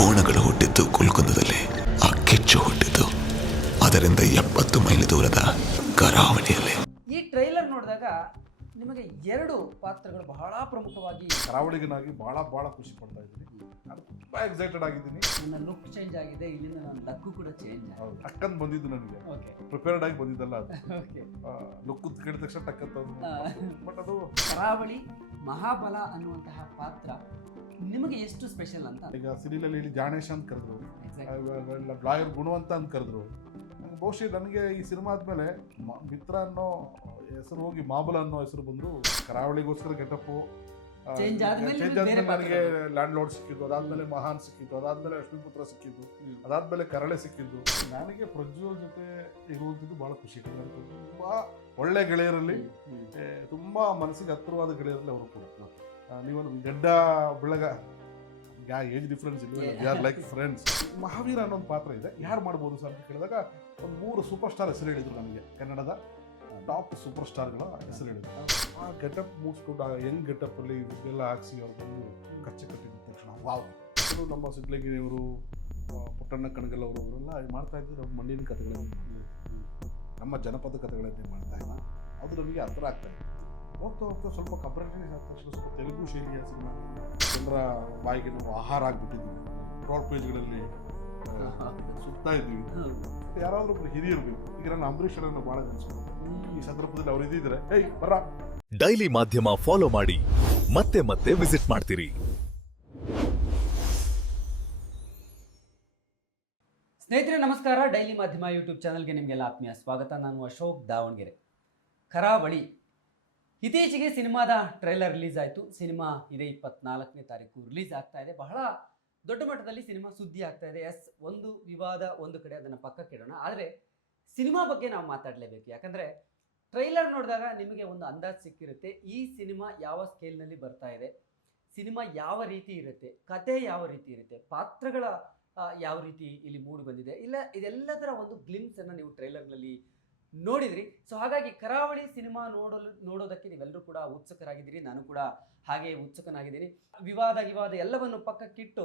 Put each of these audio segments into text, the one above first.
ಕೋಣಗಳು ಹುಟ್ಟಿದ್ದು ಗುಲ್ಕುಂದದಲ್ಲಿ, ಆ ಕಿಚ್ಚು ಹುಟ್ಟಿದ್ದು ಅದರಿಂದ 70 ಮೈಲಿ ದೂರದ ಕರಾವಳಿಯಲ್ಲಿ. ಈ ಟ್ರೈಲರ್ ನೋಡಿದಾಗ ನಿಮಗೆ ಎರಡು ಪಾತ್ರಗಳು ಬಹಳ ಪ್ರಮುಖವಾಗಿ ಕರಾವಳಿಗನಾಗಿ ಭಾಳ ಖುಷಿ ಪಡ್ತಾ ಇದ್ದೀನಿ. ನಾನು ತುಂಬ ಎಕ್ಸೈಟೆಡ್ ಆಗಿದ್ದೀನಿ. ನನ್ನ ಲುಕ್ ಚೇಂಜ್ ಆಗಿದೆ, ಇಲ್ಲಿಂದ ನನ್ನ ಲಕ್ಕು ಕೂಡ ಚೇಂಜ್ ಆಗಿದೆ. ಹೌದು, ಟಕ್ಕಂತ ಬಂದಿದ್ದು ನನಗೆ. ಓಕೆ ಪ್ರಿಪೇರ್ಡ್ ಆಗಿ ಬಂದಿದ್ದಲ್ಲ ಅದು. ಓಕೆ ಲುಕ್ ಕೇಳಿದ ತಕ್ಷಣ ಟಕ್ಕಂತ ಬಟ್ ಅದು ಕರಾವಳಿ ಮಹಾಬಲ ಅನ್ನುವಂತಹ ಪಾತ್ರ ನಿಮಗೆ ಎಷ್ಟು ಸ್ಪೆಷಲ್ ಅಂತ? ಈಗ ಸಿರಿಲಲ್ಲಿ ಹೇಳಿ ಜಾಣೇಶ್ ಅಂತ ಕರೆದ್ರು, Exactly. ಲಾಯರ್ ಗುಣವಂತ ಅಂತ ಕರೆದ್ರು. ಬಹುಶಃ ನನಗೆ ಈ ಸಿನಿಮಾ ಆದಮೇಲೆ ಮಿತ್ರ ಅನ್ನೋ ಹೆಸರು ಹೋಗಿ ಮಾಬಲ ಅನ್ನೋ ಹೆಸರು ಬಂದು ಕರಾವಳಿಗೋಸ್ಕರ ಗೆಟಪ್ಪು Change ಆದ್ಮೇಲೆ ಬೇರೆ ನನಗೆ ಲ್ಯಾಂಡ್ ಲಾರ್ಡ್ ಸಿಕ್ಕಿದ್ದು, ಅದಾದ್ಮೇಲೆ ಮಹಾನ್ ಸಿಕ್ಕಿದ್ದು, ಅದಾದ್ಮೇಲೆ ಲಕ್ಷ್ಮೀಪುತ್ರ ಸಿಕ್ಕಿದ್ದು, ಅದಾದ್ಮೇಲೆ ಕರಳೆ ಸಿಕ್ಕಿದ್ದು. ನನಗೆ ಪ್ರಜ್ವಲ್ ಜೊತೆ ಇರುವಂಥದ್ದು ಭಾಳ ಖುಷಿ. ತುಂಬ ಒಳ್ಳೆ ಗೆಳೆಯರಲ್ಲಿ, ತುಂಬ ಮನಸ್ಸಿಗೆ ಹತ್ತಿರವಾದ ಗೆಳೆಯರಲ್ಲಿ ಅವರು ಕೂಡ. ನೀವೊಂದು ಗಡ್ಡ ಬೆಳಗ ಏಜ್ ಡಿಫ್ರೆನ್ಸ್ ಇಲ್ಲ, we are like friends. Mahavira ಅನ್ನೋ ಒಂದು ಪಾತ್ರ ಇದೆ, ಯಾರು ಮಾಡ್ಬೋದು ಸರ್ ಅಂತ ಕೇಳಿದಾಗ ಒಂದು 3 ಸೂಪರ್ ಸ್ಟಾರ್ ಹೆಸರು ಹೇಳಿದ್ರು ನನಗೆ. ಕನ್ನಡದ ಟಾಪ್ ಸೂಪರ್ ಸ್ಟಾರ್ಗಳ ಹೆಸರು ಹೇಳಿದ್ರು. ಆ ಗೆಟಪ್ ಮುಗಿಸ್ಕೊಂಡು, ಆ ಯಂಗ್ ಗೆಟಪ್ಪಲ್ಲಿ ಇದೆಲ್ಲ ಹಾಕ್ಸಿ ಅವ್ರು ಬಂದು ಕಚ್ಚೆ ಕಟ್ಟಿದ ತಕ್ಷಣ ವಾವ್. ನಮ್ಮ ಸಿದ್ಲಗಿರಿಯವರು, ಪುಟ್ಟಣ್ಣ ಕಣಗಲ್ ಅವರೆಲ್ಲ ಮಾಡ್ತಾ ಇದ್ರು ಅವ್ರ ಮಣ್ಣಿನ ಕಥೆಗಳನ್ನು, ನಮ್ಮ ಜನಪದ ಕಥೆಗಳನ್ನೇ ಮಾಡ್ತಾ ಇದ್ರು. ಅದು ನಮಗೆ ಅರ್ಥ ಆಗ್ತಾ ಇತ್ತು. ಹೋಗ್ತಾ ಸ್ವಲ್ಪ ಕಂಪರೇಟಿವ್ ಆದ ತಕ್ಷಣ ಸ್ವಲ್ಪ ತೆಲುಗು ಶೈಲಿಯ ಸಿನಿಮಾ ಜನರ ಬಾಯಿಗೆ ನಾವು ಆಹಾರ ಆಗಿಬಿಟ್ಟಿದ್ವಿ. ರೋಡ್ ಪೇಜ್ಗಳಲ್ಲಿ ಸುತ್ತಾ ಇದ್ದೀವಿ. ಯಾರಾದರೂ ಒಬ್ರು ಹಿರಿಯರು ಬೇಕು. ಈಗ ನಾನು ಅಂಬರೀಷ್ ಅವರನ್ನು ಭಾಳ ನೆನೆಸ್ಕೊಂಡು ಈ ಸಂದರ್ಭದಲ್ಲಿ ಅವ್ರು ಇದ್ದಿದ್ರೆ, ಹೇಯ್ ಬರ್ರ. ಡೈಲಿ ಮಾಧ್ಯಮ ಫಾಲೋ ಮಾಡಿ, ಮತ್ತೆ ವಿಸಿಟ್ ಮಾಡ್ತೀರಿ. ಸ್ನೇಹಿತರೆ ನಮಸ್ಕಾರ. ಡೈಲಿ ಮಾಧ್ಯಮ ಯೂಟ್ಯೂಬ್ ಚಾನಲ್ಗೆ ನಿಮಗೆಲ್ಲ ಆತ್ಮೀಯ ಸ್ವಾಗತ. ನಾನು ಅಶೋಕ್ ದಾವಣಗೆರೆ. ಕರಾವಳಿ ಇತ್ತೀಚೆಗೆ ಸಿನಿಮಾದ ಟ್ರೈಲರ್ ರಿಲೀಸ್ ಆಯಿತು. ಸಿನಿಮಾ ಇದೇ 24ನೇ ತಾರೀಕು ರಿಲೀಸ್ ಆಗ್ತಾ ಇದೆ. ಬಹಳ ದೊಡ್ಡ ಮಟ್ಟದಲ್ಲಿ ಸಿನಿಮಾ ಸುದ್ದಿ ಆಗ್ತಾ ಇದೆ. ಒಂದು ವಿವಾದ ಒಂದು ಕಡೆ, ಅದನ್ನು ಪಕ್ಕಕ್ಕೆ ಇಡೋಣ. ಆದರೆ ಸಿನಿಮಾ ಬಗ್ಗೆ ನಾವು ಮಾತಾಡಲೇಬೇಕು. ಯಾಕಂದರೆ ಟ್ರೈಲರ್ ನೋಡಿದಾಗ ನಿಮಗೆ ಒಂದು ಅಂದಾಜು ಸಿಕ್ಕಿರುತ್ತೆ, ಈ ಸಿನಿಮಾ ಯಾವ ಸ್ಕೇಲ್ನಲ್ಲಿ ಬರ್ತಾ ಇದೆ, ಸಿನಿಮಾ ಯಾವ ರೀತಿ ಇರುತ್ತೆ, ಕತೆ ಯಾವ ರೀತಿ ಇರುತ್ತೆ, ಪಾತ್ರಗಳ ಯಾವ ರೀತಿ ಇಲ್ಲಿ ಮೂಡಿ ಬಂದಿದೆ, ಇಲ್ಲ ಇದೆಲ್ಲದರ ಒಂದು ಗ್ಲಿಮ್ಸನ್ನು ನೀವು ಟ್ರೈಲರ್ನಲ್ಲಿ ನೋಡಿದ್ರಿ. ಸೊ ಹಾಗಾಗಿ ಕರಾವಳಿ ಸಿನಿಮಾ ನೋಡೋದಕ್ಕೆ ನೀವೆಲ್ಲರೂ ಕೂಡ ಉತ್ಸುಕರಾಗಿದ್ದೀರಿ. ನಾನು ಕೂಡ ಹಾಗೆ ಉತ್ಸುಕನಾಗಿದ್ದೀನಿ. ವಿವಾದ ಎಲ್ಲವನ್ನು ಪಕ್ಕಕ್ಕಿಟ್ಟು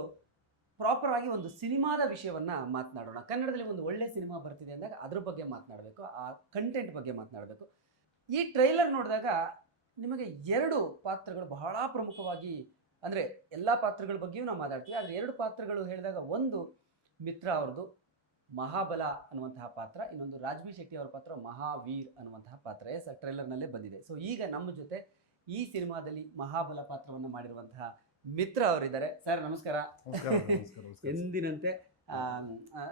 ಪ್ರಾಪರ್ ಆಗಿ ಒಂದು ಸಿನಿಮಾದ ವಿಷಯವನ್ನು ಮಾತನಾಡೋಣ. ಕನ್ನಡದಲ್ಲಿ ಒಂದು ಒಳ್ಳೆ ಸಿನಿಮಾ ಬರ್ತಿದೆ ಅಂದಾಗ ಅದ್ರ ಬಗ್ಗೆ ಮಾತನಾಡಬೇಕು, ಆ ಕಂಟೆಂಟ್ ಬಗ್ಗೆ ಮಾತನಾಡಬೇಕು. ಈ ಟ್ರೈಲರ್ ನೋಡಿದಾಗ ನಿಮಗೆ ಎರಡು ಪಾತ್ರಗಳು ಬಹಳ ಪ್ರಮುಖವಾಗಿ, ಅಂದರೆ ಎಲ್ಲ ಪಾತ್ರಗಳ ಬಗ್ಗೆಯೂ ನಾವು ಮಾತಾಡ್ತೀವಿ, ಆದರೆ ಎರಡು ಪಾತ್ರಗಳು ಹೇಳಿದಾಗ ಒಂದು ಮಿತ್ರ ಅವ್ರದ್ದು ಮಹಾಬಲ ಅನ್ನುವಂತಹ ಪಾತ್ರ, ಇನ್ನೊಂದು ರಾಜ್ಬಿ ಶೆಟ್ಟಿ ಅವರ ಪಾತ್ರ ಮಹಾವೀರ್ ಅನ್ನುವಂತಹ ಪಾತ್ರ. ಟ್ರೈಲರ್ನಲ್ಲೇ ಬಂದಿದೆ. ಸೊ ಈಗ ನಮ್ಮ ಜೊತೆ ಈ ಸಿನಿಮಾದಲ್ಲಿ ಮಹಾಬಲ ಪಾತ್ರವನ್ನು ಮಾಡಿರುವಂತಹ ಮಿತ್ರ ಅವರಿದ್ದಾರೆ. ಸರ್ ನಮಸ್ಕಾರ. ಎಂದಿನಂತೆ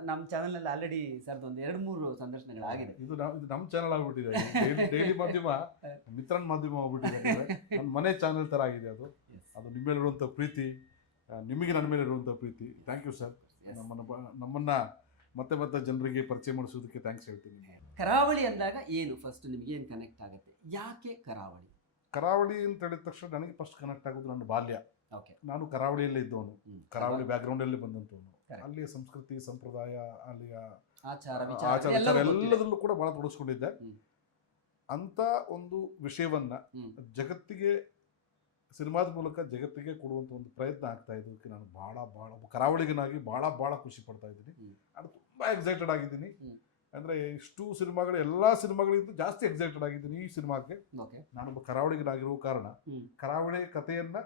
ನಮ್ಮ ಚಾನಲ್ನಲ್ಲಿ ಆಲ್ರೆಡಿ ಸರ್ದು ಒಂದು 2-3 ಸಂದರ್ಶನಗಳಾಗಿದೆ. ಇದು ನಮ್ಮ ಚಾನಲ್ ಆಗ್ಬಿಟ್ಟಿದೆ. ಡೈಲಿ ಮಾಧ್ಯಮ ಮಿತ್ರನ್ ಮಾಧ್ಯಮ ಆಗ್ಬಿಟ್ಟಿದೆ. ನನ್ನ ಮನೆ ಚಾನಲ್ ಥರ ಆಗಿದೆ ಅದು. ನಿಮ್ಮ ಮೇಲೆ ಇರುವಂಥ ಪ್ರೀತಿ, ನಿಮಗೆ ನನ್ನ ಮೇಲೆ ಇರುವಂಥ ಪ್ರೀತಿ, ಥ್ಯಾಂಕ್ ಯು ಸರ್. ನಮ್ಮನ್ನು ಮತ್ತೆ ಜನರಿಗೆ ಪರಿಚಯ ಮಾಡಿಸೋದಕ್ಕೆ ಥ್ಯಾಂಕ್ಸ್ ಹೇಳ್ತೀನಿ. ಕರಾವಳಿ ಅಂದಾಗ ಏನು ಫಸ್ಟ್ ನಿಮಗೆ ಏನು ಕನೆಕ್ಟ್ ಆಗುತ್ತೆ? ಯಾಕೆ ಕರಾವಳಿ? ಕರಾವಳಿ ಅಂತ ಹೇಳಿದ ತಕ್ಷಣ ನನಗೆ ಫಸ್ಟ್ ಕನೆಕ್ಟ್ ಆಗೋದು ನನ್ನ ಬಾಲ್ಯ. ಓಕೆ. ನಾನು ಕರಾವಳಿಯಲ್ಲೇ ಇದ್ದವನು, ಕರಾವಳಿ ಬ್ಯಾಕ್ಗ್ರೌಂಡಲ್ಲೇ ಬಂದಂಥವನು. ಅಲ್ಲಿಯ ಸಂಸ್ಕೃತಿ, ಸಂಪ್ರದಾಯ, ಅಲ್ಲಿಯ ಆಚಾರ ಎಲ್ಲದರಲ್ಲೂ ಕೂಡ ಭಾಳ ತೊಡಗಿಸ್ಕೊಂಡಿದ್ದೆ. ಅಂತ ಒಂದು ವಿಷಯವನ್ನ ಜಗತ್ತಿಗೆ, ಸಿನಿಮಾದ ಮೂಲಕ ಜಗತ್ತಿಗೆ ಕೊಡುವಂಥ ಒಂದು ಪ್ರಯತ್ನ ಆಗ್ತಾ ಇದ್ದಕ್ಕೆ ನಾನು ಭಾಳ ಕರಾವಳಿಗನಾಗಿ ಭಾಳ ಖುಷಿ ಪಡ್ತಾ ಇದ್ದೀನಿ. ನಾನು ತುಂಬ ಎಕ್ಸೈಟೆಡ್ ಆಗಿದ್ದೀನಿ. ಅಂದರೆ ಇಷ್ಟು ಸಿನಿಮಾಗಳು, ಎಲ್ಲ ಸಿನಿಮಾಗಳಿಂದ ಜಾಸ್ತಿ ಎಕ್ಸೈಟೆಡ್ ಆಗಿದ್ದೀನಿ ಈ ಸಿನಿಮಾಕ್ಕೆ. ನಾನೊಬ್ಬ ಕರಾವಳಿಗನಾಗಿರೋ ಕಾರಣ ಕರಾವಳಿ ಕಥೆಯನ್ನು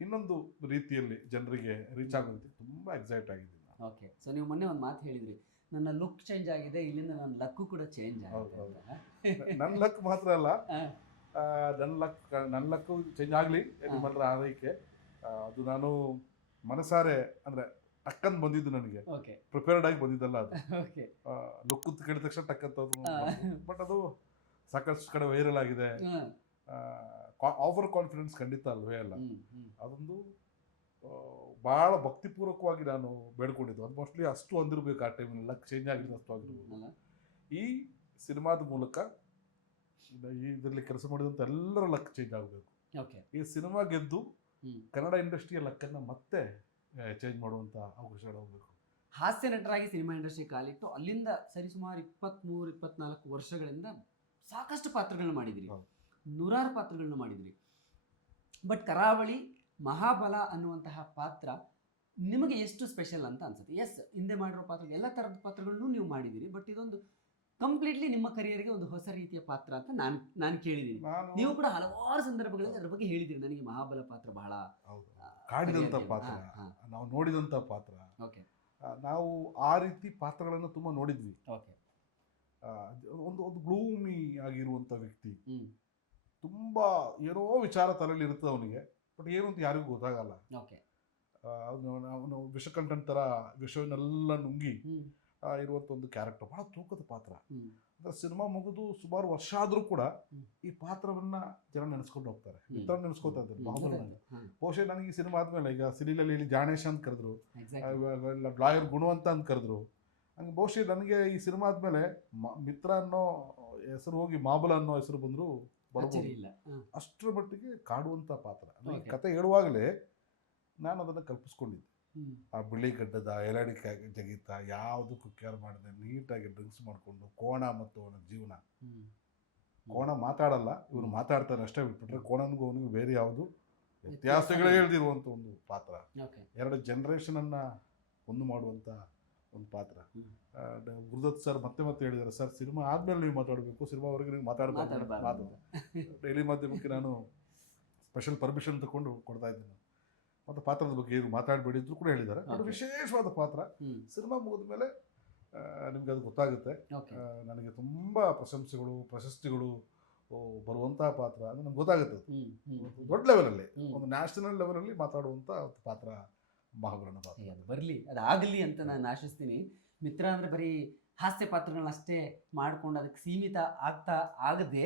ಇನ್ನೊಂದು ರೀತಿಯಲ್ಲಿ ಜನರಿಗೆ ರೀಚ್ ಆಗೋದಕ್ಕೆ ತುಂಬ ಎಕ್ಸೈಟ್ ಆಗಿದ್ದೀನಿ. ಓಕೆ. ಸೊ ನೀವು ಮೊನ್ನೆ ಒಂದು ಮಾತು ಹೇಳಿದ್ರಿ, ನನ್ನ ಲುಕ್ ಚೇಂಜ್ ಆಗಿದೆ, ಇಲ್ಲಿಂದ ನನ್ನ ಲಕ್ಕು ಕೂಡ ಚೇಂಜ್ ಆಗಿದೆ. ನನ್ನ ಲಕ್ ಮಾತ್ರ ಅಲ್ಲ, ನನ್ನ ಲಕ್ಕು ಚೇಂಜ್ ಆಗಲಿ ನಿಮ್ಮಲ್ಲರ ಆರೈಕೆ. ಅದು ನಾನು ಮನಸಾರೆ ಅಂದರೆ ಟಕ್ಕಂತ ಬಂದಿದ್ದು ನನಗೆ. ಪ್ರಿಪೇರ್ಡ್ ಆಗಿ ಬಂದಿದ್ದಲ್ಲ ಅದು. ಲುಕ್ ಕೇಳಿದ ತಕ್ಷಣ ಟಕ್ಕಂತ ಬಟ್ ಅದು ಸಾಕಷ್ಟು ಕಡೆ ವೈರಲ್ ಆಗಿದೆ. ಓವರ್ ಕಾನ್ಫಿಡೆನ್ಸ್ ಖಂಡಿತ ಅಲ್ವೇ ಅಲ್ಲ. ಅದೊಂದು ಭಾಳ ಭಕ್ತಿಪೂರ್ವಕವಾಗಿ ನಾನು ಬೇಡ್ಕೊಂಡಿದ್ದು. ಅದು ಮೋಸ್ಟ್ಲಿ ಅಷ್ಟು ಅಂದಿರ್ಬೇಕು ಆ ಟೈಮಲ್ಲಿ, ಲಕ್ ಚೇಂಜ್ ಆಗಿದ್ದು ಅಷ್ಟು ಆಗಿರ್ಬೋದು. ಈ ಸಿನಿಮಾದ ಮೂಲಕ ಇದರಲ್ಲಿ ಕೆಲಸ ಮಾಡಿದಂಥ ಎಲ್ಲರ ಲಕ್ ಚೇಂಜ್ ಆಗಬೇಕು. ಈ ಸಿನಿಮಾ ಗೆದ್ದು ಕನ್ನಡ ಇಂಡಸ್ಟ್ರಿಯ ಲಕ್ಕನ್ನು ಮತ್ತೆ ಚೇಂಜ್ ಮಾಡುವಂಥ ಅವಕಾಶಗಳು ಹೋಗಬೇಕು. ಹಾಸ್ಯ ನಟರಾಗಿ ಸಿನಿಮಾ ಇಂಡಸ್ಟ್ರಿ ಕಾಲಿಟ್ಟು ಅಲ್ಲಿಂದ ಸರಿಸುಮಾರು 23-24 ವರ್ಷಗಳಿಂದ ಸಾಕಷ್ಟು ಪಾತ್ರಗಳನ್ನ ಮಾಡಿದಿರಿ, ನೂರಾರು ಪಾತ್ರಗಳನ್ನ ಮಾಡಿದಿರಿ. ಬಟ್ ಕರಾವಳಿ ಮಹಾಬಲ ಅನ್ನುವಂತಹ ಪಾತ್ರ ನಿಮಗೆ ಎಷ್ಟು ಸ್ಪೆಷಲ್ ಅಂತ ಅನ್ಸುತ್ತೆ? ಎಸ್, ಹಿಂದೆ ಮಾಡಿರೋ ಪಾತ್ರ ಎಲ್ಲ ಥರದ ಪಾತ್ರಗಳನ್ನು ನೀವು ಮಾಡಿದ್ದೀರಿ, ಬಟ್ ಇದೊಂದು ಕಂಪ್ಲೀಟ್ಲಿ ನಿಮ್ಮ ಕರಿಯರ್ಗೆ ಒಂದು ಹೊಸ ರೀತಿಯ ಪಾತ್ರ ಅಂತ ನಾನು ಕೇಳಿದ್ದೀನಿ. ನೀವು ಕೂಡ ಹಲವಾರು ಸಂದರ್ಭಗಳಲ್ಲಿ ಅದ್ರ ಬಗ್ಗೆ ಹೇಳಿದ್ದೀರಿ, ನನಗೆ ಮಹಾಬಲ ಪಾತ್ರ ಬಹಳ ಹೌದು, ಕಾಡಿದಂಥ ಪಾತ್ರ, ನಾವು ನೋಡಿದಂಥ ಪಾತ್ರ. ಓಕೆ ನಾವು ಆ ರೀತಿ ಪಾತ್ರಗಳನ್ನು ತುಂಬ ನೋಡಿದ್ವಿ. ಓಕೆ ಒಂದು ಒಂದು ಗ್ಲೂಮಿ ಆಗಿರುವಂಥ ವ್ಯಕ್ತಿ, ಹ್ಮ್ ತುಂಬ ಏನೋ ವಿಚಾರ ತಲೆಯಲ್ಲಿ ಇರ್ತದೆ ಅವನಿಗೆ, ಬಟ್ ಏನು ಅಂತ ಯಾರಿಗೂ ಗೊತ್ತಾಗಲ್ಲ. ಓಕೆ ಅವನು ವಿಷಕಂಠನ್ ಥರ ವಿಷವನ್ನೆಲ್ಲ ನುಂಗಿ ಹ್ಮ್ ಇರುವಂಥ ಒಂದು ಕ್ಯಾರೆಕ್ಟರ್, ಭಾಳ ತೂಕದ ಪಾತ್ರ. ಹ್ಮ್ ಅಂದರೆ ಸಿನಿಮಾ ಮುಗಿದು ಸುಮಾರು ವರ್ಷ ಆದರೂ ಕೂಡ ಈ ಪಾತ್ರವನ್ನ ಜನ ನೆನೆಸ್ಕೊಂಡು ಹೋಗ್ತಾರೆ, ಮಿತ್ರ ನೆನೆಸ್ಕೊತಾ ಇದ್ದಾರೆ ಬಾಹುಬಲಿನಲ್ಲಿ. ಬಹುಶಃ ನನಗೆ ಈ ಸಿನಿಮಾ ಆದಮೇಲೆ ಈಗ ಸಿನಿಲಲ್ಲಿ ಹೇಳಿ ಜಾಣೇಶ್ ಅಂತ ಕರೆದ್ರು, ಲಾಯರ್ ಗುಣವಂತ ಅಂತ ಕರೆದ್ರು. ಹಂಗೆ ಬಹುಶಃ ನನಗೆ ಈ ಸಿನಿಮಾ ಆದಮೇಲೆ ಮಿತ್ರ ಅನ್ನೋ ಹೆಸರು ಹೋಗಿ ಮಹಾಬಲ ಅನ್ನೋ ಹೆಸರು ಬಂದರೂ ಬರ್ಬೋದು. ಅಷ್ಟರ ಮಟ್ಟಿಗೆ ಕಾಡುವಂಥ ಪಾತ್ರ. ಈ ಕತೆ ಹೇಳುವಾಗಲೇ ನಾನು ಅದನ್ನು ಕಲ್ಪಿಸ್ಕೊಂಡಿದ್ದೆ. ಆ ಬಿಳಿ ಗಡ್ಡದ ಎಲಡಿ ಜಗಿತ ಯಾವುದಕ್ಕೂ ಕೇರ್ ಮಾಡಿದೆ, ನೀಟಾಗಿ ಡ್ರಿಂಕ್ಸ್ ಮಾಡಿಕೊಂಡು ಕೋಣ ಮತ್ತು ಅವನ ಜೀವನ. ಕೋಣ ಮಾತಾಡಲ್ಲ, ಇವನು ಮಾತಾಡ್ತಾನೆ ಅಷ್ಟೇ, ಬಿಟ್ಬಿಟ್ರೆ ಕೋಣನಿಗೂ ಅವನಿಗೂ ಬೇರೆ ಯಾವುದು ವ್ಯತ್ಯಾಸಗಳೇ ಹೇಳ್ದಿರುವಂಥ ಒಂದು ಪಾತ್ರ. ಎರಡು ಜನ್ರೇಷನನ್ನು ಒಂದು ಮಾಡುವಂಥ ಒಂದು ಪಾತ್ರ. ಗುರುದತ್ ಸರ್ ಮತ್ತೆ ಮತ್ತೆ ಹೇಳಿದ್ದಾರೆ, ಸರ್ ಸಿನಿಮಾ ಆದಮೇಲೆ ನೀವು ಮಾತಾಡಬೇಕು, ಸಿನಿಮಾವರೆಗೆ ನೀವು ಮಾತಾಡಬಾರ್ದು ಮಾತು. ಡೈಲಿ ಮಾಧ್ಯಮಕ್ಕೆ ನಾನು ಸ್ಪೆಷಲ್ ಪರ್ಮಿಷನ್ ತಗೊಂಡು ಕೊಡ್ತಾ ಇದ್ದೀನಿ. ಮತ್ತು ಪಾತ್ರದ ಬಗ್ಗೆ ಏನು ಮಾತಾಡಬೇಡಿದ್ರು ಕೂಡ ಹೇಳಿದ್ದಾರೆ. ಅದು ವಿಶೇಷವಾದ ಪಾತ್ರ. ಸಿನಿಮಾ ಮುಗಿದ ಮೇಲೆ ನಿಮ್ಗೆ ಅದು ಗೊತ್ತಾಗುತ್ತೆ. ನನಗೆ ತುಂಬ ಪ್ರಶಂಸೆಗಳು ಪ್ರಶಸ್ತಿಗಳು ಬರುವಂತಹ ಪಾತ್ರ ಅದು ನಮ್ಗೆ ಗೊತ್ತಾಗುತ್ತೆ. ದೊಡ್ಡ ಲೆವೆಲಲ್ಲಿ, ಒಂದು ನ್ಯಾಷನಲ್ ಲೆವೆಲಲ್ಲಿ ಮಾತಾಡುವಂಥ ಪಾತ್ರ ಮಹಾಬಲನ ಪಾತ್ರ. ಬರಲಿ, ಅದಾಗಲಿ ಅಂತ ನಾನು ಆಶಿಸ್ತೀನಿ. ಮಿತ್ರ ಅಂದರೆ ಬರೀ ಹಾಸ್ಯ ಪಾತ್ರಗಳನ್ನ ಅಷ್ಟೇ ಮಾಡ್ಕೊಂಡು ಅದಕ್ಕೆ ಸೀಮಿತ ಆಗದೆ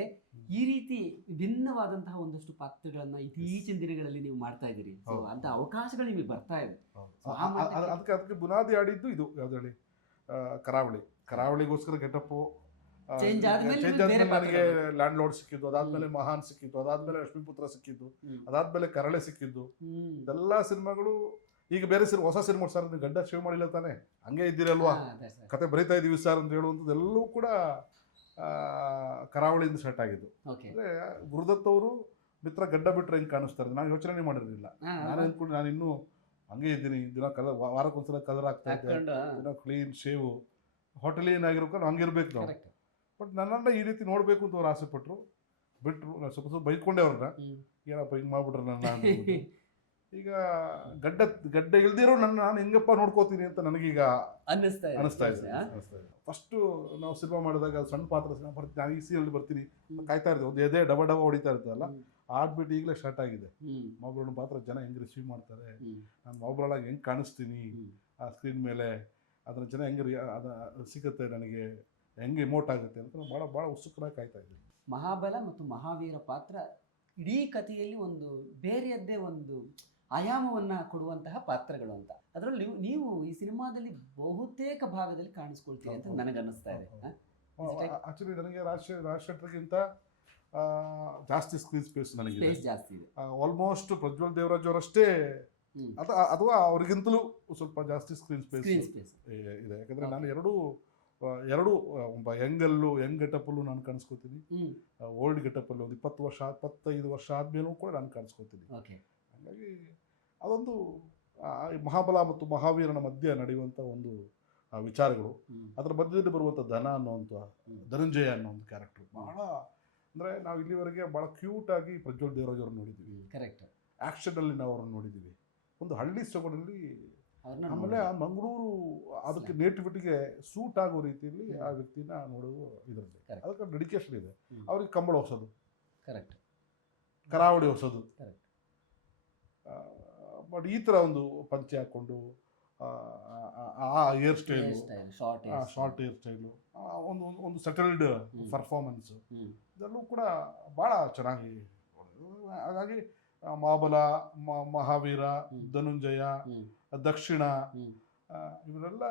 ಈ ರೀತಿ ವಿಭಿನ್ನವಾದಂತಹ ಒಂದಷ್ಟು ಪಾತ್ರಗಳನ್ನ ಇತ್ತೀಚಿನ ದಿನಗಳಲ್ಲಿ ನೀವು ಮಾಡ್ತಾ ಇದ್ದೀರಿ. ಅಂತ ಅವಕಾಶಗಳು ನಿಮಗೆ ಬರ್ತಾ ಇದೆ. ಅದಕ್ಕೆ ಬುನಾದಿ ಆಡಿದ್ದು ಇದು ಯಾವ್ದು ಹೇಳಿ, ಕರಾವಳಿಗೋಸ್ಕರ ಗೆಟಪ್ಪು ಚೇಂಜ್ ಆದ್ಮೇಲೆ ನನಗೆ ಲ್ಯಾಂಡ್ ಲಾರ್ಡ್ ಸಿಕ್ಕಿದ್ದು, ಅದಾದ್ಮೇಲೆ ಮಹಾನ್ ಸಿಕ್ಕಿದ್ದು, ಅದಾದ್ಮೇಲೆ ಲಕ್ಷ್ಮೀಪುತ್ರ ಸಿಕ್ಕಿದ್ದು, ಅದಾದ್ಮೇಲೆ ಕರಳೆ ಸಿಕ್ಕಿದ್ದು. ಇದೆಲ್ಲ ಸಿನಿಮಾಗಳು ಈಗ ಬೇರೆ ಹೊಸ ಸಿನಿಮಾ. ಸರ್ ನೀವು ಗಡ್ಡ ಶೇವ್ ಮಾಡಿಲ್ಲ ತಾನೆ, ಹಂಗೆ ಇದ್ದೀರಲ್ವಾ, ಕತೆ ಬರಿತಾ ಇದ್ದೀವಿ ಸರ್ ಅಂತ ಹೇಳುವಂಥದ್ದು ಎಲ್ಲವೂ ಕೂಡ ಕರಾವಳಿಯಿಂದ ಸ್ಟಾರ್ಟ್ ಆಗಿದ್ದು. ಅಂದರೆ ಗುರುದತ್ ಅವರು ಮಿತ್ರ ಗಡ್ಡ ಬಿಟ್ಟರೆ ಹೆಂಗೆ ಕಾಣಿಸ್ತಾರೆ ನಾನು ಯೋಚನೆ ಮಾಡಿರಲಿಲ್ಲ. ನಾನು ಅಂದ್ಕೊಂಡು ನಾನು ಇನ್ನೂ ಹಂಗೆ ಇದ್ದೀನಿ, ದಿನ ವಾರಕ್ಕೊಂದ್ಸಲ ಕಲರ್ ಆಗ್ತಾ ಇದ್ದೆ, ದಿನ ಕ್ಲೀನ್ ಶೇವು, ಹೋಟೆಲ್ ಏನಾಗಿರ್ಬೇಕು ಹಂಗಿರ್ಬೇಕು ನಾವು. ಬಟ್ ನನ್ನನ್ನು ಈ ರೀತಿ ನೋಡಬೇಕು ಅಂತ ಅವ್ರು ಆಸೆ ಪಟ್ಟರು, ಬಿಟ್ಟರು. ನಾನು ಸ್ವಲ್ಪ ಬೈಕೊಂಡೆ ಅವ್ರನ್ನ, ಏನಪ್ಪ ಹಿಂಗೆ ಮಾಡ್ಬಿಟ್ರೆ ನನ್ನ. ಈಗ ಗಡ್ಡ ಇಲ್ದಿರೋ ನಾನು ಹೆಂಗಪ್ಪ ನೋಡ್ಕೋತೀನಿ ಅಂತ ನನಗೀಗ ಅನಿಸ್ತಾ ಇದೆ. ಫಸ್ಟು ನಾವು ಸಿನಿಮಾ ಮಾಡಿದಾಗ ಅದು ಸಣ್ಣ ಪಾತ್ರ ಬರ್ತೀನಿ, ನಾನು ಈ ಸೀರಿಯಲ್ ಬರ್ತೀನಿ ಕಾಯ್ತಾ ಇರ್ತೀವಿ, ಒಂದು ಎದೆ ಡಬ ಹೊಡಿತಾ ಇರ್ತದಲ್ಲ, ಆಡ್ಬಿಟ್ಟು ಈಗಲೇ ಸ್ಟಾರ್ಟ್ ಆಗಿದೆ. ಮಹಾಬಲನ ಪಾತ್ರ ಜನ ಹೆಂಗೆ ರಿಸೀವ್ ಮಾಡ್ತಾರೆ, ನಾನು ಮಹಾಬಲಾಗಿ ಹೆಂಗೆ ಕಾಣಿಸ್ತೀನಿ ಆ ಸ್ಕ್ರೀನ್ ಮೇಲೆ, ಅದನ್ನ ಜನ ಹೆಂಗೆ ಅದು ಸಿಗುತ್ತೆ, ನನಗೆ ಹೆಂಗೆ ಇಮೋಟ್ ಆಗುತ್ತೆ ಅಂತ ಭಾಳ ಭಾಳ ಉತ್ಸುಕರಾಗಿ ಕಾಯ್ತಾ ಇದ್ದೀನಿ. ಮಹಾಬಲ ಮತ್ತು ಮಹಾವೀರ ಪಾತ್ರ ಇಡೀ ಕಥೆಯಲ್ಲಿ ಒಂದು ಬೇರೆಯದ್ದೇ ಒಂದು ಆಯಾಮವನ್ನು ಕೊಡುವಂತಹ ಪಾತ್ರಗಳು ಅಂತ. ಅದರಲ್ಲಿ ನೀವು ಈ ಸಿನಿಮಾದಲ್ಲಿ ಬಹುತೇಕ ಭಾಗದಲ್ಲಿ ಕಾಣಿಸ್ಕೊಳ್ತೀವಿ ಅಂತ ನನಗನ್ನಿಸ್ತಾ ಇದೆ. ಆಕ್ಚುಲಿ ನನಗೆ ರಾಜ್ ಶೆಟ್ಟರ್ಗಿಂತ ಜಾಸ್ತಿ ಸ್ಕ್ರೀನ್ ಸ್ಪೇಸ್ ನನಗೆ ಜಾಸ್ತಿ ಇದೆ. ಆಲ್ಮೋಸ್ಟ್ ಪ್ರಜ್ವಲ್ ದೇವರಾಜ್ ಅವರಷ್ಟೇ ಅಥವಾ ಅವ್ರಿಗಿಂತಲೂ ಸ್ವಲ್ಪ ಜಾಸ್ತಿ ಸ್ಕ್ರೀನ್ ಸ್ಪೇಸ್ ಇದೆ. ಯಾಕಂದರೆ ನಾನು ಎರಡು ಒಬ್ಬ ಯಂಗ್ ಗೆಟಪ್ಪಲ್ಲೂ ನಾನು ಕಾಣಿಸ್ಕೋತೀನಿ, ಓಲ್ಡ್ ಗೆಟಪ್ಪಲ್ಲಿ ಒಂದು 25 ವರ್ಷ ಆದ್ಮೇಲೂ ಕೂಡ ನಾನು ಕಾಣಿಸ್ಕೋತೀನಿ. ಹಾಗಾಗಿ ಅದೊಂದು ಮಹಾಬಲ ಮತ್ತು ಮಹಾವೀರನ ಮಧ್ಯೆ ನಡೆಯುವಂಥ ಒಂದು ವಿಚಾರಗಳು, ಅದರ ಮಧ್ಯದಲ್ಲಿ ಬರುವಂಥ ಧನಂಜಯ ಅನ್ನೋ ಒಂದು ಕ್ಯಾರೆಕ್ಟರ್ ಭಾಳ, ಅಂದರೆ ನಾವು ಇಲ್ಲಿವರೆಗೆ ಭಾಳ ಕ್ಯೂಟಾಗಿ ಪ್ರಜ್ವಲ್ ದೇವರಾಜ್ ಅವ್ರನ್ನ ನೋಡಿದ್ದೀವಿ, ಕರೆಕ್ಟ್ ಆ್ಯಕ್ಷನಲ್ಲಿ ನಾವು ಅವ್ರನ್ನ ನೋಡಿದ್ದೀವಿ, ಒಂದು ಹಳ್ಳಿ ಸೊಗಡಲ್ಲಿ. ಆಮೇಲೆ ಆ ಮಂಗಳೂರು ಅದಕ್ಕೆ ನೇಟಿವಿಟಿಗೆ ಸೂಟ್ ಆಗೋ ರೀತಿಯಲ್ಲಿ ಆ ವ್ಯಕ್ತಿನ ನೋಡುವ ಇದರಲ್ಲಿ ಅದಕ್ಕೆ ಡೆಡಿಕೇಶನ್ ಇದೆ. ಅವ್ರಿಗೆ ಕಂಬಳ ಹೊಸದು, ಕರೆಕ್ಟ್, ಕರಾವಳಿ ಹೊಸದು, ಕರೆಕ್ಟ್. ಬಟ್ ಈ ಥರ ಒಂದು ಪಂಚೆ ಹಾಕ್ಕೊಂಡು ಆ hair style, short hair style, ಒಂದು ಸೆಟಲ್ಡ್ ಪರ್ಫಾರ್ಮೆನ್ಸು, ಇದೆಲ್ಲವೂ ಕೂಡ ಭಾಳ ಚೆನ್ನಾಗಿ. ಹಾಗಾಗಿ ಮಹಾಬಲ, ಮಹಾವೀರ, ಧನಂಜಯ, ದಕ್ಷಿಣ, ಇವರೆಲ್ಲ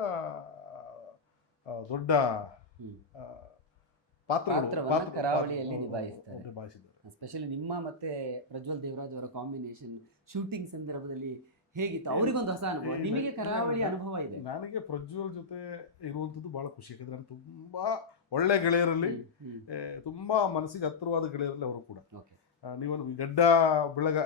ದೊಡ್ಡ ಪಾತ್ರವನ್ನು ಕರಾವಳಿಯಲ್ಲಿ ನಿಭಾಯಿಸಿದ್ದಾರೆ. ಸ್ಪೆಷಲಿ ನಿಮ್ಮ ಮತ್ತೆ ಪ್ರಜ್ವಲ್ ದೇವರಾಜ್ ಅವರ ಕಾಂಬಿನೇಷನ್ ಶೂಟಿಂಗ್ ಸಂದರ್ಭದಲ್ಲಿ ಹೇಗಿತ್ತು? ಅವರಿಗೊಂದು ಹೊಸ ಅನುಭವ, ನಿಮಗೆ ಕರಾವಳಿ ಅನುಭವ ಇದೆ. ನನಗೆ ಪ್ರಜ್ವಲ್ ಜೊತೆ ಇರುವಂಥದ್ದು ಭಾಳ ಖುಷಿ. ಯಾಕಂದರೆ ನಾನು ತುಂಬ ಒಳ್ಳೆ ಗೆಳೆಯರಲ್ಲಿ, ತುಂಬ ಮನಸ್ಸಿಗೆ ಹತ್ತಿರವಾದ ಗೆಳೆಯರಲ್ಲಿ ಅವರು ಕೂಡ. ನೀವು ಗಡ್ಡ ಬೆಳಗ